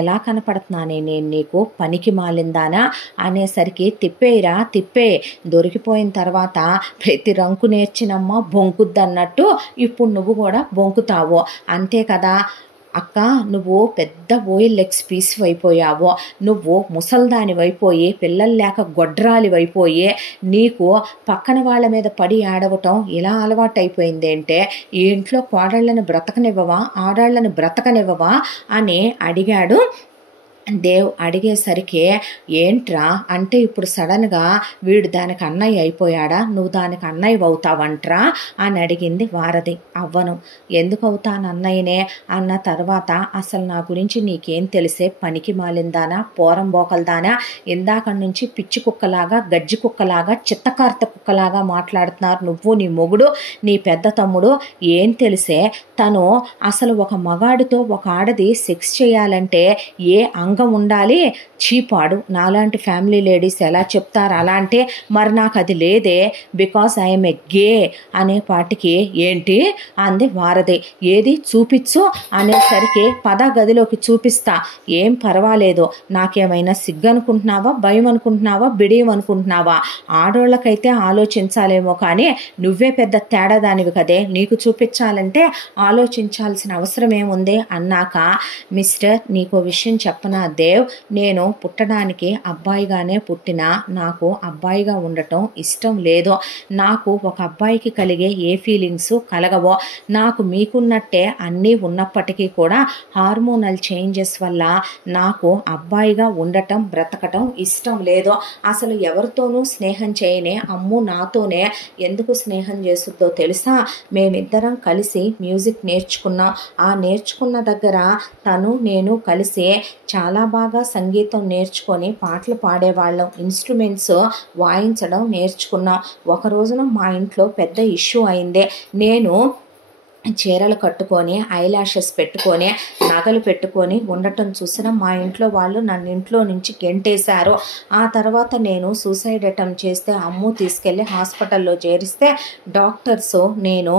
ఎలా కనపడుతున్నానే నేను నీకు? పనికి మాలిందానా అనేసరికి తిప్పేరా తిప్పే, దొరికిపోయిన తర్వాత ప్రతి రంకు నేర్చినమ్మ బొంకుద్దన్నట్టు ఇప్పుడు నువ్వు కూడా బొంకుతావు అంతే కదా అక్క. నువ్వు పెద్ద ఓఎల్ఎక్స్ పీస్ అయిపోయావు. నువ్వు ముసల్దాని అయిపోయి, పిల్లలు లేక గొడ్రాలి అయిపోయి, నీకు పక్కన వాళ్ళ మీద పడి ఆడవటం ఇలా అలవాటు అయిపోయింది. అంటే ఈ ఇంట్లో కోడళ్ళని బ్రతకనివ్వవా, ఆడాళ్ళని బ్రతకనివ్వవా అని అడిగాడు దేవ్. అడిగేసరికి ఏంట్రా అంటే ఇప్పుడు సడన్గా వీడు దానికి అన్నయ్య అయిపోయాడా, నువ్వు దానికి అన్నయ్య అవుతావంట్రా అని అడిగింది వారధి. అవ్వను. ఎందుకు అవుతాను అన్నయ్యనే అన్న తర్వాత, అసలు నా గురించి నీకేం తెలిసే? పనికి మాలిందానా, పోరం బోకల్దానా? ఇందాక నుంచి పిచ్చి కుక్కలాగా, గజ్జి కుక్కలాగా, చిత్తకార్త కుక్కలాగా మాట్లాడుతున్నారు నువ్వు, నీ మొగుడు, నీ పెద్ద తమ్ముడు. ఏం తెలిసే? తను అసలు ఒక మగాడితో ఒక ఆడది సెక్స్ చేయాలంటే ఏ అంగం ఉండాలి? చీపాడు. నాలాంటి ఫ్యామిలీ లేడీస్ ఎలా చెప్తారు అలా అంటే? మరి నాకు అది లేదే, బికాస్ ఐఎమ్ ఎ గే అనే పాటికి ఏంటి అంది వారధి. ఏది చూపించు అనేసరికి పద గదిలోకి చూపిస్తా. ఏం పర్వాలేదు. నాకేమైనా సిగ్గు అనుకుంటున్నావా, భయం అనుకుంటున్నావా, బిడియం అనుకుంటున్నావా? ఆడోళ్ళకైతే ఆలోచించాలేమో కానీ నువ్వే పెద్ద తేడా దానివి కదే, నీకు చూపించాలంటే ఆలోచించాల్సిన అవసరం ఏముంది అన్నాక, మిస్టర్ నీకు విషయం చెప్పనా దేవ్, నేను పుట్టడానికి అబ్బాయిగానే పుట్టినా నాకు అబ్బాయిగా ఉండటం ఇష్టం లేదు. నాకు ఒక అబ్బాయికి కలిగే ఏ ఫీలింగ్స్ కలగవో. నాకు మీకున్నట్టే అన్నీ ఉన్నప్పటికీ కూడా హార్మోనల్ చేంజెస్ వల్ల నాకు అబ్బాయిగా ఉండటం, బ్రతకటం ఇష్టం లేదు. అసలు ఎవరితోనూ స్నేహం చేయనే అమ్ము నాతోనే ఎందుకు స్నేహం చేస్తుందో తెలుసా? మేమిద్దరం కలిసి మ్యూజిక్ నేర్చుకున్నాం. ఆ నేర్చుకున్న దగ్గర తను నేను కలిసి చాలా బాగా సంగీతం నేర్చుకొని పాటలు పాడేవాళ్ళం. ఇన్స్ట్రుమెంట్స్ వాయించడం నేర్చుకున్నాం. ఒక రోజున మా ఇంట్లో పెద్ద ఇష్యూ అయింది. నేను చీరలు కట్టుకొని, ఐలాషెస్ పెట్టుకొని, నగలు పెట్టుకొని ఉండటం చూసిన మా ఇంట్లో వాళ్ళు నన్ను ఇంట్లో నుంచి గెంటేశారు. ఆ తర్వాత నేను సూసైడ్ అటెంప్ట్ చేస్తే అమ్ము తీసుకెళ్ళి హాస్పిటల్లో చేరిస్తే డాక్టర్స్ నేను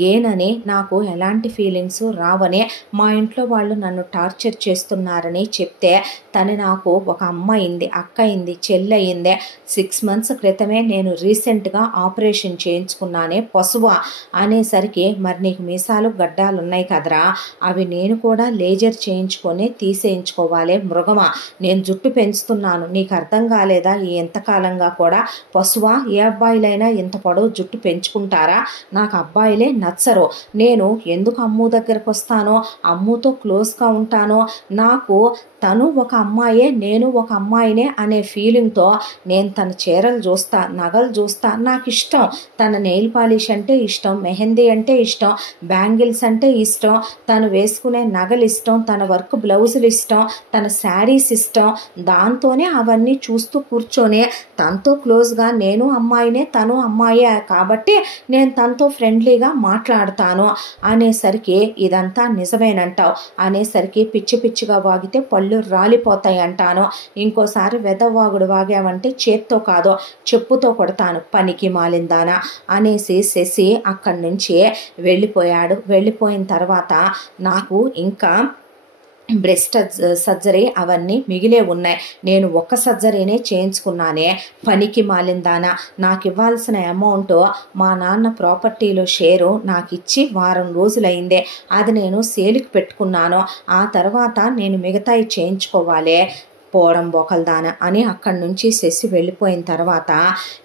గేనని, నాకు ఎలాంటి ఫీలింగ్స్ రావని, మా ఇంట్లో వాళ్ళు నన్ను టార్చర్ చేస్తున్నారని చెప్తే తను నాకు ఒక అమ్మ అయింది, అక్క అయింది, చెల్లి అయింది. 6 months క్రితమే నేను రీసెంట్గా ఆపరేషన్ చేయించుకున్నానే పశువ అనేసరికి, మరి నీకు నీకు మీసాలు గడ్డాలు ఉన్నాయి కదరా, అవి నేను కూడా లేజర్ చేయించుకొని తీసేయించుకోవాలి మృగమా, నేను జుట్టు పెంచుతున్నాను నీకు అర్థం కాలేదా, ఈ ఎంతకాలంగా కూడా పశువా, ఏ అబ్బాయిలైనా ఇంత పొడవు జుట్టు పెంచుకుంటారా, నాకు అబ్బాయిలే నచ్చరు, నేను ఎందుకు అమ్ము దగ్గరకు వస్తానో, అమ్ముతో క్లోజ్గా ఉంటానో, నాకు తను ఒక అమ్మాయే నేను ఒక అమ్మాయినే అనే ఫీలింగ్తో నేను తన చీరలు చూస్తా, నగలు చూస్తా, నాకు ఇష్టం, తన నెయిల్ పాలిష్ అంటే ఇష్టం, మెహందీ అంటే ఇష్టం, బ్యాంగిల్స్ అంటే ఇష్టం, తను వేసుకునే నగలు ఇష్టం, తన వర్క్ బ్లౌజులు ఇష్టం, తన శారీస్ ఇష్టం, దాంతోనే అవన్నీ చూస్తూ కూర్చొని తనతో క్లోజ్గా నేను అమ్మాయినే తను అమ్మాయే కాబట్టి నేను తనతో ఫ్రెండ్లీగా మాట్లాడతాను అనేసరికి ఇదంతా నిజమేనంటావు అనేసరికి పిచ్చి పిచ్చిగా వాగితే పళ్ళు రాలిపోతాయి అంటాను, ఇంకోసారి వెదవాగుడు వాగావంటే చేత్తో కాదో చెప్పుతో కొడతాను పనికి మాలిందానా అనేసి శశి అక్కడి నుంచి వెళ్ళిపోయాడు. వెళ్ళిపోయిన తర్వాత నాకు ఇంకా బ్రెస్ట్ సర్జరీ అవన్నీ మిగిలే ఉన్నాయి, నేను ఒక్క సర్జరీనే చేయించుకున్నానే పనికి మాలిందానా, నాకు ఇవ్వాల్సిన అమౌంట్ మా నాన్న ప్రాపర్టీలో షేరు నాకు ఇచ్చి వారం రోజులైందే, అది నేను సేలుకి పెట్టుకున్నాను, ఆ తర్వాత నేను మిగతాయి చేయించుకోవాలి పోవడం బొకల్దాన అని అక్కడి నుంచి శశి వెళ్ళిపోయిన తర్వాత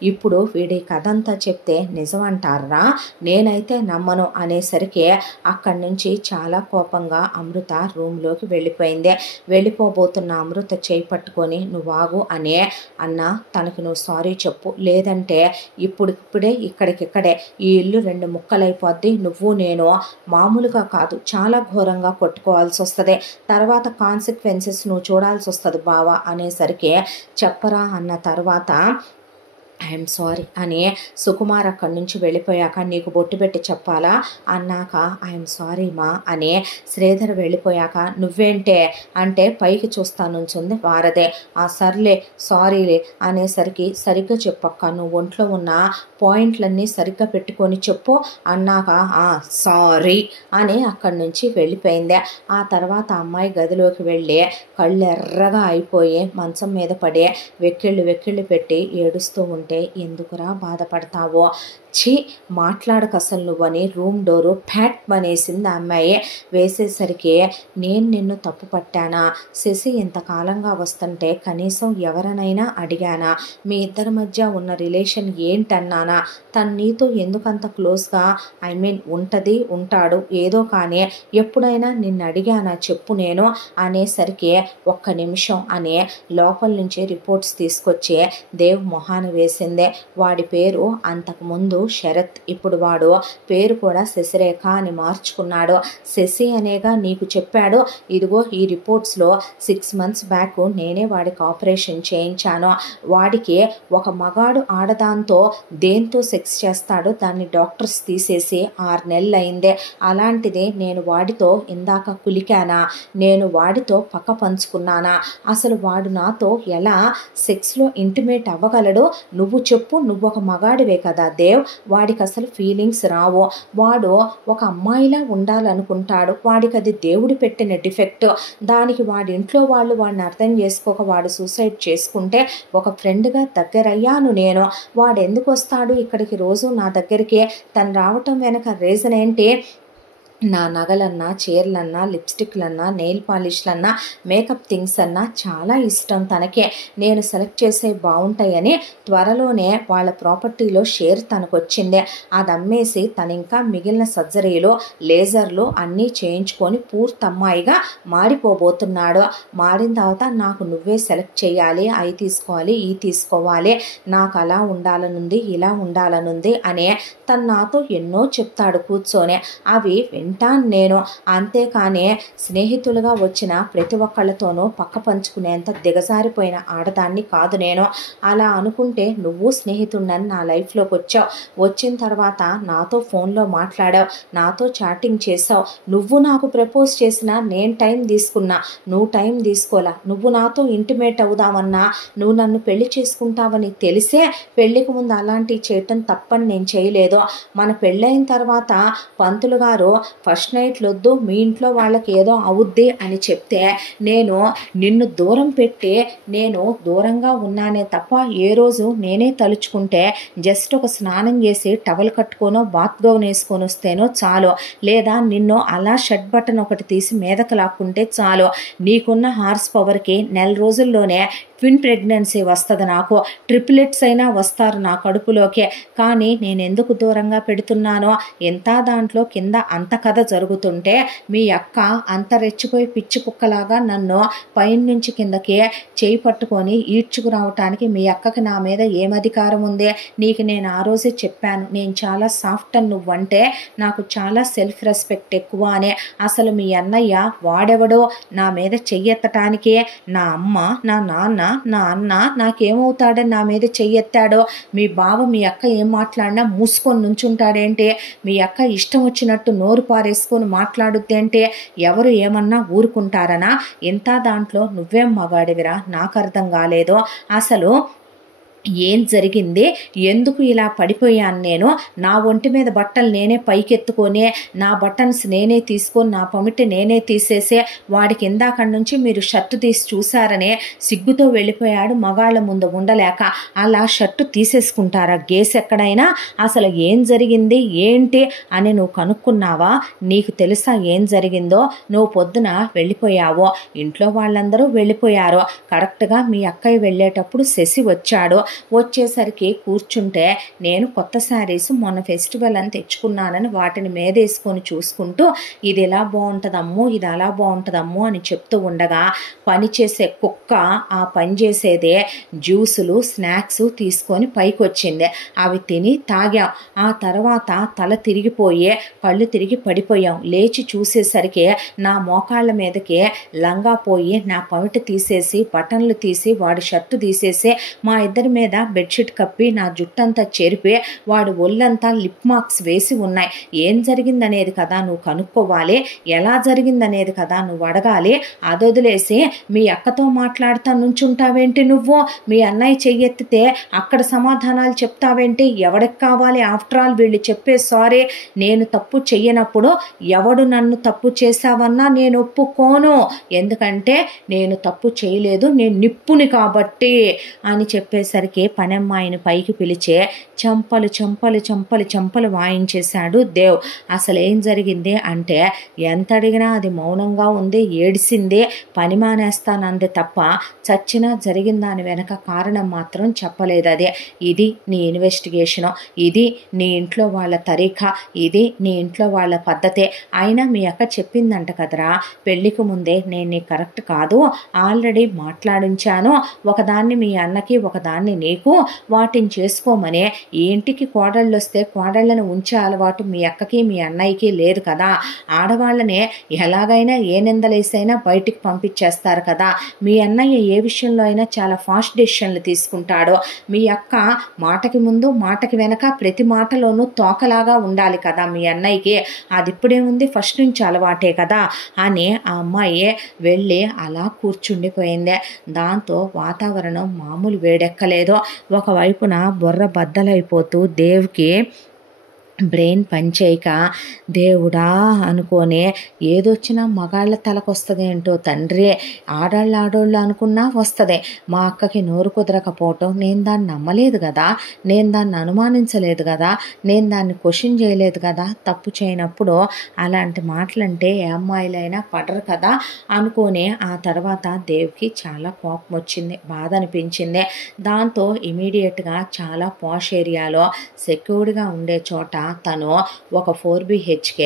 ఇప్పుడు వీడి కథ అంతా చెప్తే నిజమంటారా, నేనైతే నమ్మను అనేసరికి అక్కడి నుంచి చాలా కోపంగా అమృత రూమ్లోకి వెళ్ళిపోయింది. వెళ్ళిపోబోతున్న అమృత చేయి పట్టుకొని నువ్వు ఆగు అనే అన్న తనకు నువ్వు సారీ చెప్పు, లేదంటే ఇప్పుడిప్పుడే ఇక్కడికిక్కడే ఈ ఇల్లు 2 ముక్కలైపోద్ది, నువ్వు నేను మామూలుగా కాదు చాలా ఘోరంగా కొట్టుకోవాల్సి వస్తుంది, తర్వాత కాన్సిక్వెన్సెస్ నువ్వు చూడాల్సి వస్తుంది బావా అనేసరికి చెప్పరా అన్న తర్వాత ఐఎమ్ సారీ అని సుకుమార్ అక్కడి నుంచి వెళ్ళిపోయాక నీకు బొట్టు పెట్టి చెప్పాలా అన్నాక ఐఎమ్ సారీ మా అని శ్రీధర్ వెళ్ళిపోయాక నువ్వేంటే అంటే పైకి చూస్తానుంచుంది వారదే, ఆ సర్లే సారీలే అనేసరికి సరిగ్గా చెప్పక్క నువ్వు ఒంట్లో ఉన్న పాయింట్లన్నీ సరిగ్గా పెట్టుకొని చెప్పు అన్నాక సారీ అని అక్కడి నుంచి వెళ్ళిపోయింది. ఆ తర్వాత అమ్మాయి గదిలోకి వెళ్ళి కళ్ళు ఎర్రగా అయిపోయి మంచం మీద పడి వెక్కిళ్ళు పెట్టి ఏడుస్తూ ఉంటే ఎందుకురా బాధపడతావో, ఛీ మాట్లాడక అసలు నువ్వని రూమ్ డోరు ప్యాట్ అనేసింది ఆ అమ్మాయి. వేసేసరికి నేను నిన్ను తప్పు పట్టానా, శశి ఇంతకాలంగా వస్తుంటే కనీసం ఎవరనైనా అడిగానా, మీ ఇద్దరి మధ్య ఉన్న రిలేషన్ ఏంటన్నానా, తను నీతో ఎందుకంత క్లోజ్గా ఉంటుంది ఉంటాడు ఏదో కానీ ఎప్పుడైనా నిన్ను అడిగానా చెప్పు నేను అనేసరికి ఒక్క నిమిషం అని లోపల నుంచి రిపోర్ట్స్ తీసుకొచ్చి దేవ్ మొహాన వేసిందే. వాడి పేరు అంతకుముందు శరత్, ఇప్పుడు వాడు పేరు కూడా శశిరేఖ అని మార్చుకున్నాడు. శశి అనేగా నీకు చెప్పాడు, ఇదిగో ఈ రిపోర్ట్స్లో 6 months బ్యాక్ నేనే వాడికి ఆపరేషన్ చేయించాను, వాడికి ఒక మగాడు ఆడదాంతో దేంతో సెక్స్ చేస్తాడో దాన్ని డాక్టర్స్ తీసేసి 6 నెలలు అయిందే, అలాంటిది నేను వాడితో ఇందాక కులికానా, నేను వాడితో పక్క పంచుకున్నానా, అసలు వాడు నాతో ఎలా సెక్స్లో ఇంటిమేట్ అవ్వగలడో నువ్వు చెప్పు, నువ్వు ఒక మగాడివే కదా దేవ్, వాడికి అసలు ఫీలింగ్స్ రావు, వాడు ఒక అమ్మాయిలా ఉండాలనుకుంటాడు, వాడికి అది దేవుడు పెట్టిన డిఫెక్ట్, దానికి వాడి ఇంట్లో వాళ్ళు వాడిని అర్థం చేసుకోక వాడు సూసైడ్ చేసుకుంటే ఒక ఫ్రెండ్గా దగ్గరయ్యాను నేను, వాడు ఎందుకు వస్తాడు ఇక్కడికి రోజు నా దగ్గరికి, తను రావటం వెనక రీజన్ ఏంటి, నా నగలన్నా చీరలన్నా లిప్స్టిక్లన్నా నెయిల్ పాలిష్లన్నా మేకప్ థింగ్స్ అన్నా చాలా ఇష్టం తనకే, నేను సెలెక్ట్ చేసే బాగుంటాయని త్వరలోనే వాళ్ళ ప్రాపర్టీలో షేర్ తనకు వచ్చిందే, అది అమ్మేసి తను ఇంకా మిగిలిన సర్జరీలు లేజర్లు అన్నీ చేయించుకొని పూర్తి అమ్మాయిగా మారిపోబోతున్నాడు. మారిన తర్వాత నాకు నువ్వే సెలెక్ట్ చేయాలి, అవి తీసుకోవాలి ఈ తీసుకోవాలి, నాకు అలా ఉండాలనుంది ఇలా ఉండాలనుంది అనే తను నాతో ఎన్నో చెప్తాడు కూర్చొని, అవి వింటాను నేను, అంతేకాని స్నేహితులుగా వచ్చిన ప్రతి ఒక్కళ్ళతోనూ పక్క పంచుకునేంత దిగజారిపోయిన ఆడదాన్ని కాదు నేను, అలా అనుకుంటే నువ్వు స్నేహితుడిని నా లైఫ్లోకి వచ్చావు, వచ్చిన తర్వాత నాతో ఫోన్లో మాట్లాడావు, నాతో చాటింగ్ చేసావు, నువ్వు నాకు ప్రపోజ్ చేసినా నేను టైం తీసుకున్నా, నువ్వు టైం తీసుకోలా, నువ్వు నాతో ఇంటిమేట్ అవుదామన్నా, నువ్వు నన్ను పెళ్లి చేసుకుంటావని తెలిసే పెళ్లికి ముందు అలాంటివి చేయటం తప్పని నేను చేయలేదు, మన పెళ్ళైన తర్వాత పంతులు గారు ఫస్ట్ నైట్లు వద్దు, మీ ఇంట్లో వాళ్ళకి ఏదో అవుద్ది అని చెప్తే నేను నిన్ను దూరం పెట్టి నేను దూరంగా ఉన్నానే తప్ప ఏ రోజు నేనే తలుచుకుంటే జస్ట్ ఒక స్నానం చేసి టవల్ కట్టుకోనో బాత్ గౌన్ వేసుకొని వస్తేనో చాలు, లేదా నిన్ను అలా షర్ట్ బటన్ ఒకటి తీసి మీదకు లాక్కుంటే చాలు, నీకున్న హార్స్ పవర్కి నెల రోజుల్లోనే ట్విన్ ప్రెగ్నెన్సీ వస్తుంది, నాకు ట్రిపులెట్స్ అయినా వస్తారు నా కడుపులోకే. కానీ నేను ఎందుకు దూరంగా పెడుతున్నానో ఎంత దాంట్లో కింద అంత కథ జరుగుతుంటే మీ అక్క అంత రెచ్చిపోయి పిచ్చి కుక్కలాగా నన్ను పైన నుంచి కిందకి చేయి పట్టుకొని ఈడ్చుకురావటానికి మీ అక్కకి నా మీద ఏం అధికారం ఉంది? నీకు నేను ఆ రోజే చెప్పాను, నేను చాలా సాఫ్ట్ అని నువ్వంటే నాకు చాలా సెల్ఫ్ రెస్పెక్ట్ ఎక్కువ అని. అసలు మీ అన్నయ్య వాడెవడో నా మీద చెయ్యెత్తటానికే నా అమ్మ, నా నాన్న, నా అన్న నాకేమవుతాడని నా మీద చెయ్యెత్తాడో, మీ బావ మీ అక్క ఏం మాట్లాడినా మూసుకొని నుంచుంటాడేంటి? మీ అక్క ఇష్టం వచ్చినట్టు నోరు పారేసుకొని మాట్లాడుద్దేంటి? ఎవరు ఏమన్నా ఊరుకుంటారనా? ఇంత దాంట్లో నువ్వేం మగాడివిరా, నాకు అర్థం కాలేదో. అసలు ఏం జరిగింది, ఎందుకు ఇలా పడిపోయాను నేను? నా ఒంటి మీద బట్టలు నేనే పైకెత్తుకొని నా బటన్స్ నేనే తీసుకొని నా పమిటి నేనే తీసేసే వాడికి ఇందాక నుంచి మీరు షర్టు తీసి చూసారనే సిగ్గుతో వెళ్ళిపోయాడు మగాళ్ళ ముందు ఉండలేక. అలా షర్టు తీసేసుకుంటారా గేస్ ఎక్కడైనా? అసలు ఏం జరిగింది ఏంటి అని నువ్వు కనుక్కున్నావా? నీకు తెలుసా ఏం జరిగిందో? నువ్వు పొద్దున వెళ్ళిపోయావో, ఇంట్లో వాళ్ళందరూ వెళ్ళిపోయారు, కరెక్ట్గా మీ అక్కయ్య వెళ్ళేటప్పుడు శశి వచ్చాడు. వచ్చేసరికి కూర్చుంటే నేను కొత్త శారీస్ మొన్న ఫెస్టివల్ అని తెచ్చుకున్నానని వాటిని మీదేసుకొని చూసుకుంటూ ఇది ఎలా బాగుంటుందమ్మో, ఇది అలా బాగుంటుందమ్మో అని చెప్తూ ఉండగా పనిచేసే కుక్క ఆ పని చేసేదే జ్యూసులు స్నాక్స్ తీసుకొని పైకి వచ్చింది. అవి తిని తాగాం. ఆ తర్వాత తల తిరిగిపోయి కళ్ళు తిరిగి పడిపోయాం. లేచి చూసేసరికి నా మోకాళ్ళ మీదకి లంగా పోయి నా పమిట తీసేసి బటన్లు తీసి వాడి షర్టు తీసేసి మా ఇద్దరి మీద బెడ్షీట్ కప్పి నా జుట్టంతా చెరిపి వాడు ఒళ్ళంతా లిప్ మార్క్స్ వేసి ఉన్నాయి. ఏం జరిగిందనేది కదా నువ్వు కనుక్కోవాలి, ఎలా జరిగిందనేది కదా నువ్వు అడగాలి. అదొదిలేసి మీ అక్కతో మాట్లాడుతా నుంచుంటావేంటి నువ్వు? మీ అన్నయ్య చెయ్యెత్తితే అక్కడ సమాధానాలు చెప్తావేంటి? ఎవడికి కావాలి? ఆఫ్టర్ ఆల్ వీళ్ళు చెప్పే సారీ. నేను తప్పు చెయ్యనప్పుడు ఎవడు నన్ను తప్పు చేశావన్నా నేను ఒప్పుకోను, ఎందుకంటే నేను తప్పు చేయలేదు, నేను నిప్పుని కాబట్టి అని చెప్పేసరికి పనమ్మాయిని పైకి పిలిచే చంపలు చంపలు చంపలు చంపలు వాయించేశాడు దేవ్. అసలు ఏం జరిగింది అంటే ఎంత అడిగినా అది మౌనంగా ఉంది, ఏడిసింది, పని మానేస్తానంది తప్ప చచ్చినా జరిగిన దాని వెనక కారణం మాత్రం చెప్పలేదు. అదే ఇది నీ ఇన్వెస్టిగేషను, ఇది నీ ఇంట్లో వాళ్ళ తరీఖా, ఇది నీ ఇంట్లో వాళ్ళ పద్ధతే. అయినా మీ అక్క చెప్పిందంట కదరా పెళ్లికి ముందే నేను నీ కరెక్ట్ కాదు, ఆల్రెడీ మాట్లాడించాను, ఒకదాన్ని మీ అన్నకి ఒకదాన్ని నీకు, వాటిని చేసుకోమని. ఈ ఇంటికి కోడళ్ళు వస్తే కోడళ్ళను ఉంచే అలవాటు మీ అక్కకి మీ అన్నయ్యకి లేదు కదా. ఆడవాళ్ళనే ఎలాగైనా ఏ నిందలేసైనా బయటికి పంపించేస్తారు కదా. మీ అన్నయ్య ఏ విషయంలో అయినా చాలా ఫాస్ట్ డెసిషన్లు తీసుకుంటాడు. మీ అక్క మాటకి ముందు మాటకి వెనక ప్రతి మాటలోనూ తోకలాగా ఉండాలి కదా మీ అన్నయ్యకి. అది ఇప్పుడేముంది, ఫస్ట్ నుంచి అలవాటే కదా అని ఆ అమ్మాయి వెళ్ళి అలా కూర్చుండిపోయింది. దాంతో వాతావరణం మామూలు వేడెక్కలేదు. ఒకవైపున బుర్ర బద్దలైపోతూ దేవ్కి బ్రెయిన్ పనిచేయక దేవుడా అనుకొని ఏదొచ్చినా మగాళ్ళ తలకొస్తుంది ఏంటో తండ్రి, ఆడోళ్ళు అనుకున్నా వస్తుంది. మా అక్కకి నోరు కుదరకపోవటం నేను దాన్ని నమ్మలేదు కదా, నేను దాన్ని అనుమానించలేదు కదా, నేను దాన్ని క్వశ్చన్ చేయలేదు కదా. తప్పు చేయనప్పుడు అలాంటి మాటలంటే ఏ అమ్మాయిలైనా పడరు కదా అనుకొని ఆ తర్వాత దేవ్కి చాలా కోపం వచ్చింది, బాధ అనిపించింది. దాంతో ఇమీడియట్గా చాలా పాష్ ఏరియాలో సెక్యూర్డ్గా ఉండే చోట తను ఒక 4BHK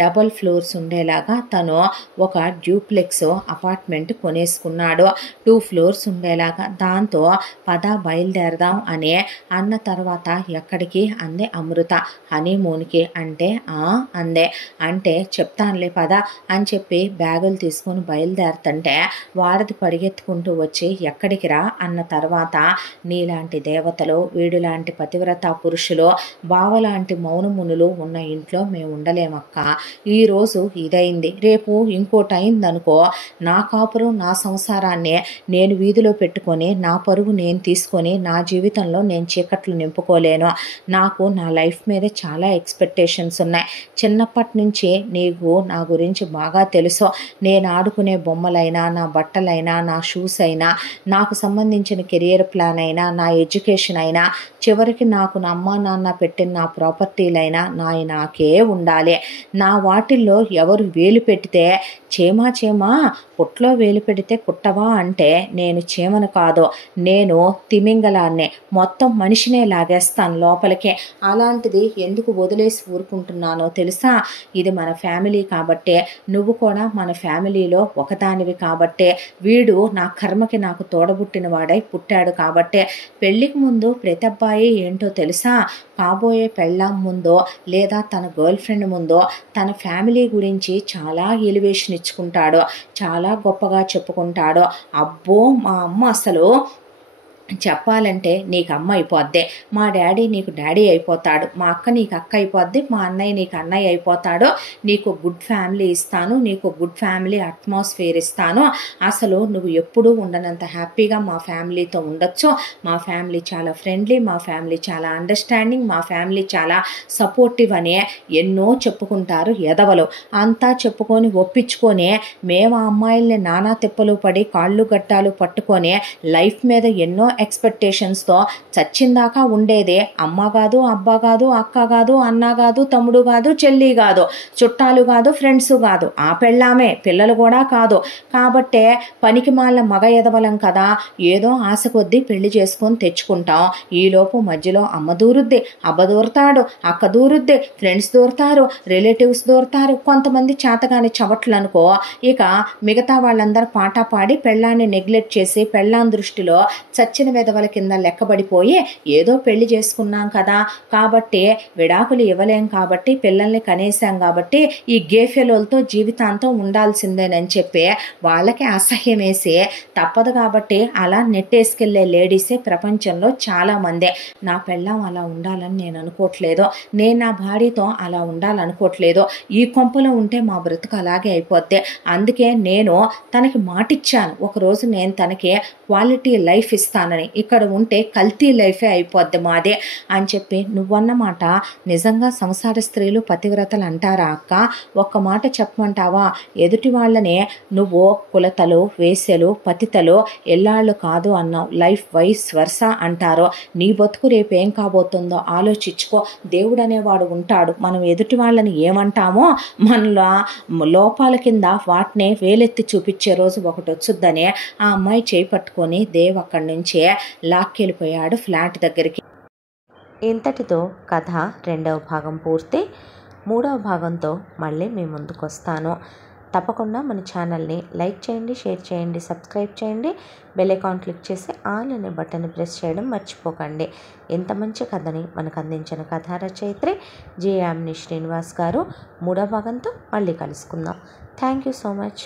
డబల్ ఫ్లోర్స్ ఉండేలాగా తను ఒక డ్యూప్లెక్స్ అపార్ట్మెంట్ కొనేసుకున్నాడు, 2 ఫ్లోర్స్ ఉండేలాగా. దాంతో పద బయలుదేరదాం అని అన్న తర్వాత ఎక్కడికి అందే అమృత. హనీమూన్కి అంటే అందే. అంటే చెప్తానులే పద అని చెప్పి బ్యాగులు తీసుకొని బయలుదేరుతుంటే వారధి పరిగెత్తుకుంటూ వచ్చి ఎక్కడికి రా అన్న తర్వాత నీలాంటి దేవతలు, వీడు లాంటి పతివ్రత పురుషులు, బావలాంటి మౌనమునులు ఉన్న ఇంట్లో మేము ఉండలేమక్క. ఈరోజు ఇదైంది, రేపు ఇంకోటి అయిందనుకో, నా కాపురం నా సంసారాన్ని నేను వీధిలో పెట్టుకొని నా పరువు నేను తీసుకొని నా జీవితంలో నేను చీకట్లు నింపుకోలేను. నాకు నా లైఫ్ మీద చాలా ఎక్స్పెక్టేషన్స్ ఉన్నాయి. చిన్నప్పటి నుంచి నీకు నా గురించి బాగా తెలుసు. నేను ఆడుకునే బొమ్మలైనా, నా బట్టలైనా, నా షూస్ అయినా, నాకు సంబంధించిన కెరియర్ ప్లాన్ అయినా, నా ఎడ్యుకేషన్ అయినా, చివరికి నాకు నా అమ్మ నాన్న పెట్టిన నా ప్రాపర్టీలైనా నాకే ఉండాలి. నా వాటిల్లో ఎవరు వేలు పెడితే చీమా పుట్లో వేలు పెడితే కుట్టవా అంటే నేను చీమను కాదు, నేను తిమింగలాన్నే, మొత్తం మనిషినే లాగేస్తాను లోపలికే. అలాంటిది ఎందుకు వదిలేసి ఊరుకుంటున్నానో తెలుసా? ఇది మన ఫ్యామిలీ కాబట్టే, నువ్వు కూడా మన ఫ్యామిలీలో ఒకదానివి కాబట్టే, వీడు నా కర్మకి నాకు తోడబుట్టిన వాడై పుట్టాడు కాబట్టే. పెళ్ళికి ముందు ప్రతి అబ్బాయి ఏంటో తెలుసా? కాబోయే పెళ్ళాం ముందో లేదా తన గర్ల్ ఫ్రెండ్ ముందో తన ఫ్యామిలీ గురించి చాలా ఎలివేషన్ ఇచ్చుకుంటాడు, చాలా గొప్పగా చెప్పుకుంటాడు. అబ్బో మా అమ్మ అసలు చెప్పాలంటే నీకు అమ్మ అయిపోద్ది, మా డాడీ నీకు డాడీ అయిపోతాడు, మా అక్క నీకు అక్క అయిపోద్ది, మా అన్నయ్య నీకు అన్నయ్య అయిపోతాడు, నీకు గుడ్ ఫ్యామిలీ ఇస్తాను, నీకు గుడ్ ఫ్యామిలీ అట్మాస్ఫియర్ ఇస్తాను, అసలు నువ్వు ఎప్పుడూ ఉండనంత హ్యాపీగా మా ఫ్యామిలీతో ఉండొచ్చు, మా ఫ్యామిలీ చాలా ఫ్రెండ్లీ, మా ఫ్యామిలీ చాలా అండర్స్టాండింగ్, మా ఫ్యామిలీ చాలా సపోర్టివ్ అని ఎన్నో చెప్పుకుంటారు ఎదవలు. అంతా చెప్పుకొని ఒప్పించుకొని మేము ఆ అమ్మాయిల్ని నానా తిప్పలు పడి కాళ్ళు గట్టాలు పట్టుకొని లైఫ్ మీద ఎన్నో ఎక్స్పెక్టేషన్స్తో చచ్చిందాకా ఉండేదే అమ్మ కాదు, అబ్బా కాదు, అక్క కాదు, అన్న కాదు, తమ్ముడు కాదు, చెల్లి కాదు, చుట్టాలు కాదు, ఫ్రెండ్స్ కాదు, ఆ పెళ్ళామే, పిల్లలు కూడా కాదు. కాబట్టే పనికి మాల మగ ఎదవలం కదా, ఏదో ఆశ కొద్దీ పెళ్లి చేసుకొని తెచ్చుకుంటాం. ఈలోపు మధ్యలో అమ్మ దూరుద్ది, అబ్బ దూరతాడు, అక్క దూరుద్ది, ఫ్రెండ్స్ దూరతారు, రిలేటివ్స్ దూరతారు, కొంతమంది చేతగాని చవట్లు అనుకో. ఇక మిగతా వాళ్ళందరూ పాట పాడి పెళ్ళాన్ని నెగ్లెక్ట్ చేసి పెళ్ళాం దృష్టిలో చచ్చిన వెధవల కింద లెక్కబడిపోయి ఏదో పెళ్లి చేసుకున్నాం కదా కాబట్టి విడాకులు ఇవ్వలేం కాబట్టి పిల్లల్ని కనేసాం కాబట్టి ఈ గేఫెలోలతో జీవితాంతం ఉండాల్సిందేనని చెప్పి వాళ్ళకి అసహ్యం వేసి తప్పదు కాబట్టి అలా నెట్టేసుకెళ్లే లేడీసే ప్రపంచంలో చాలా మందే. నా పెళ్ళాం అలా ఉండాలని నేను అనుకోవట్లేదు, నేను నా భార్యతో అలా ఉండాలనుకోవట్లేదు, ఈ కొంపలో ఉంటే మా బ్రతుకు అలాగే అయిపోద్ది. అందుకే నేను తనకి మాటిచ్చాను, ఒకరోజు నేను తనకి క్వాలిటీ లైఫ్ ఇస్తానని, ఇక్కడ ఉంటే కల్తీ లైఫే అయిపోద్ది మాదే అని చెప్పి. నువ్వన్నమాట నిజంగా సంసార స్త్రీలు పతివ్రతలు అంటారా అక్క? ఒక్క మాట చెప్పమంటావా? ఎదుటి వాళ్ళనే నువ్వు కులతలు, వేశ్యలు, పతితలు, ఎల్లాళ్ళు కాదు అన్నావు, లైఫ్ వైస్ వర్స అంటారు. నీ బతుకు రేపేం కాబోతుందో ఆలోచించుకో. దేవుడు అనేవాడు ఉంటాడు, మనం ఎదుటి వాళ్ళని ఏమంటామో మనలో లోపాల కింద వాటినే వేలెత్తి చూపించే రోజు ఒకటి వచ్చుద్దని ఆ అమ్మాయి చేయి పట్టుకొని దేవ్ అక్కడి నుంచే లాక్కెళ్ళిపోయాడు ఫ్లాట్ దగ్గరికి. ఇంతటితో కథ 2వ భాగం పూర్తి. 3వ భాగంతో మళ్ళీ మీ ముందుకు వస్తాను. తప్పకుండా మన ఛానల్ని లైక్ చేయండి, షేర్ చేయండి, సబ్స్క్రైబ్ చేయండి, బెల్ ఐకాన్ క్లిక్ చేసి ఆల్ అనే బటన్ ప్రెస్ చేయడం మర్చిపోకండి. ఇంత మంచి కథని మనకు అందించిన కథా రచయిత్రి జి. యామిని శ్రీనివాస్ గారు. 3వ భాగంతో మళ్ళీ కలుసుకుందాం. Thank you so much.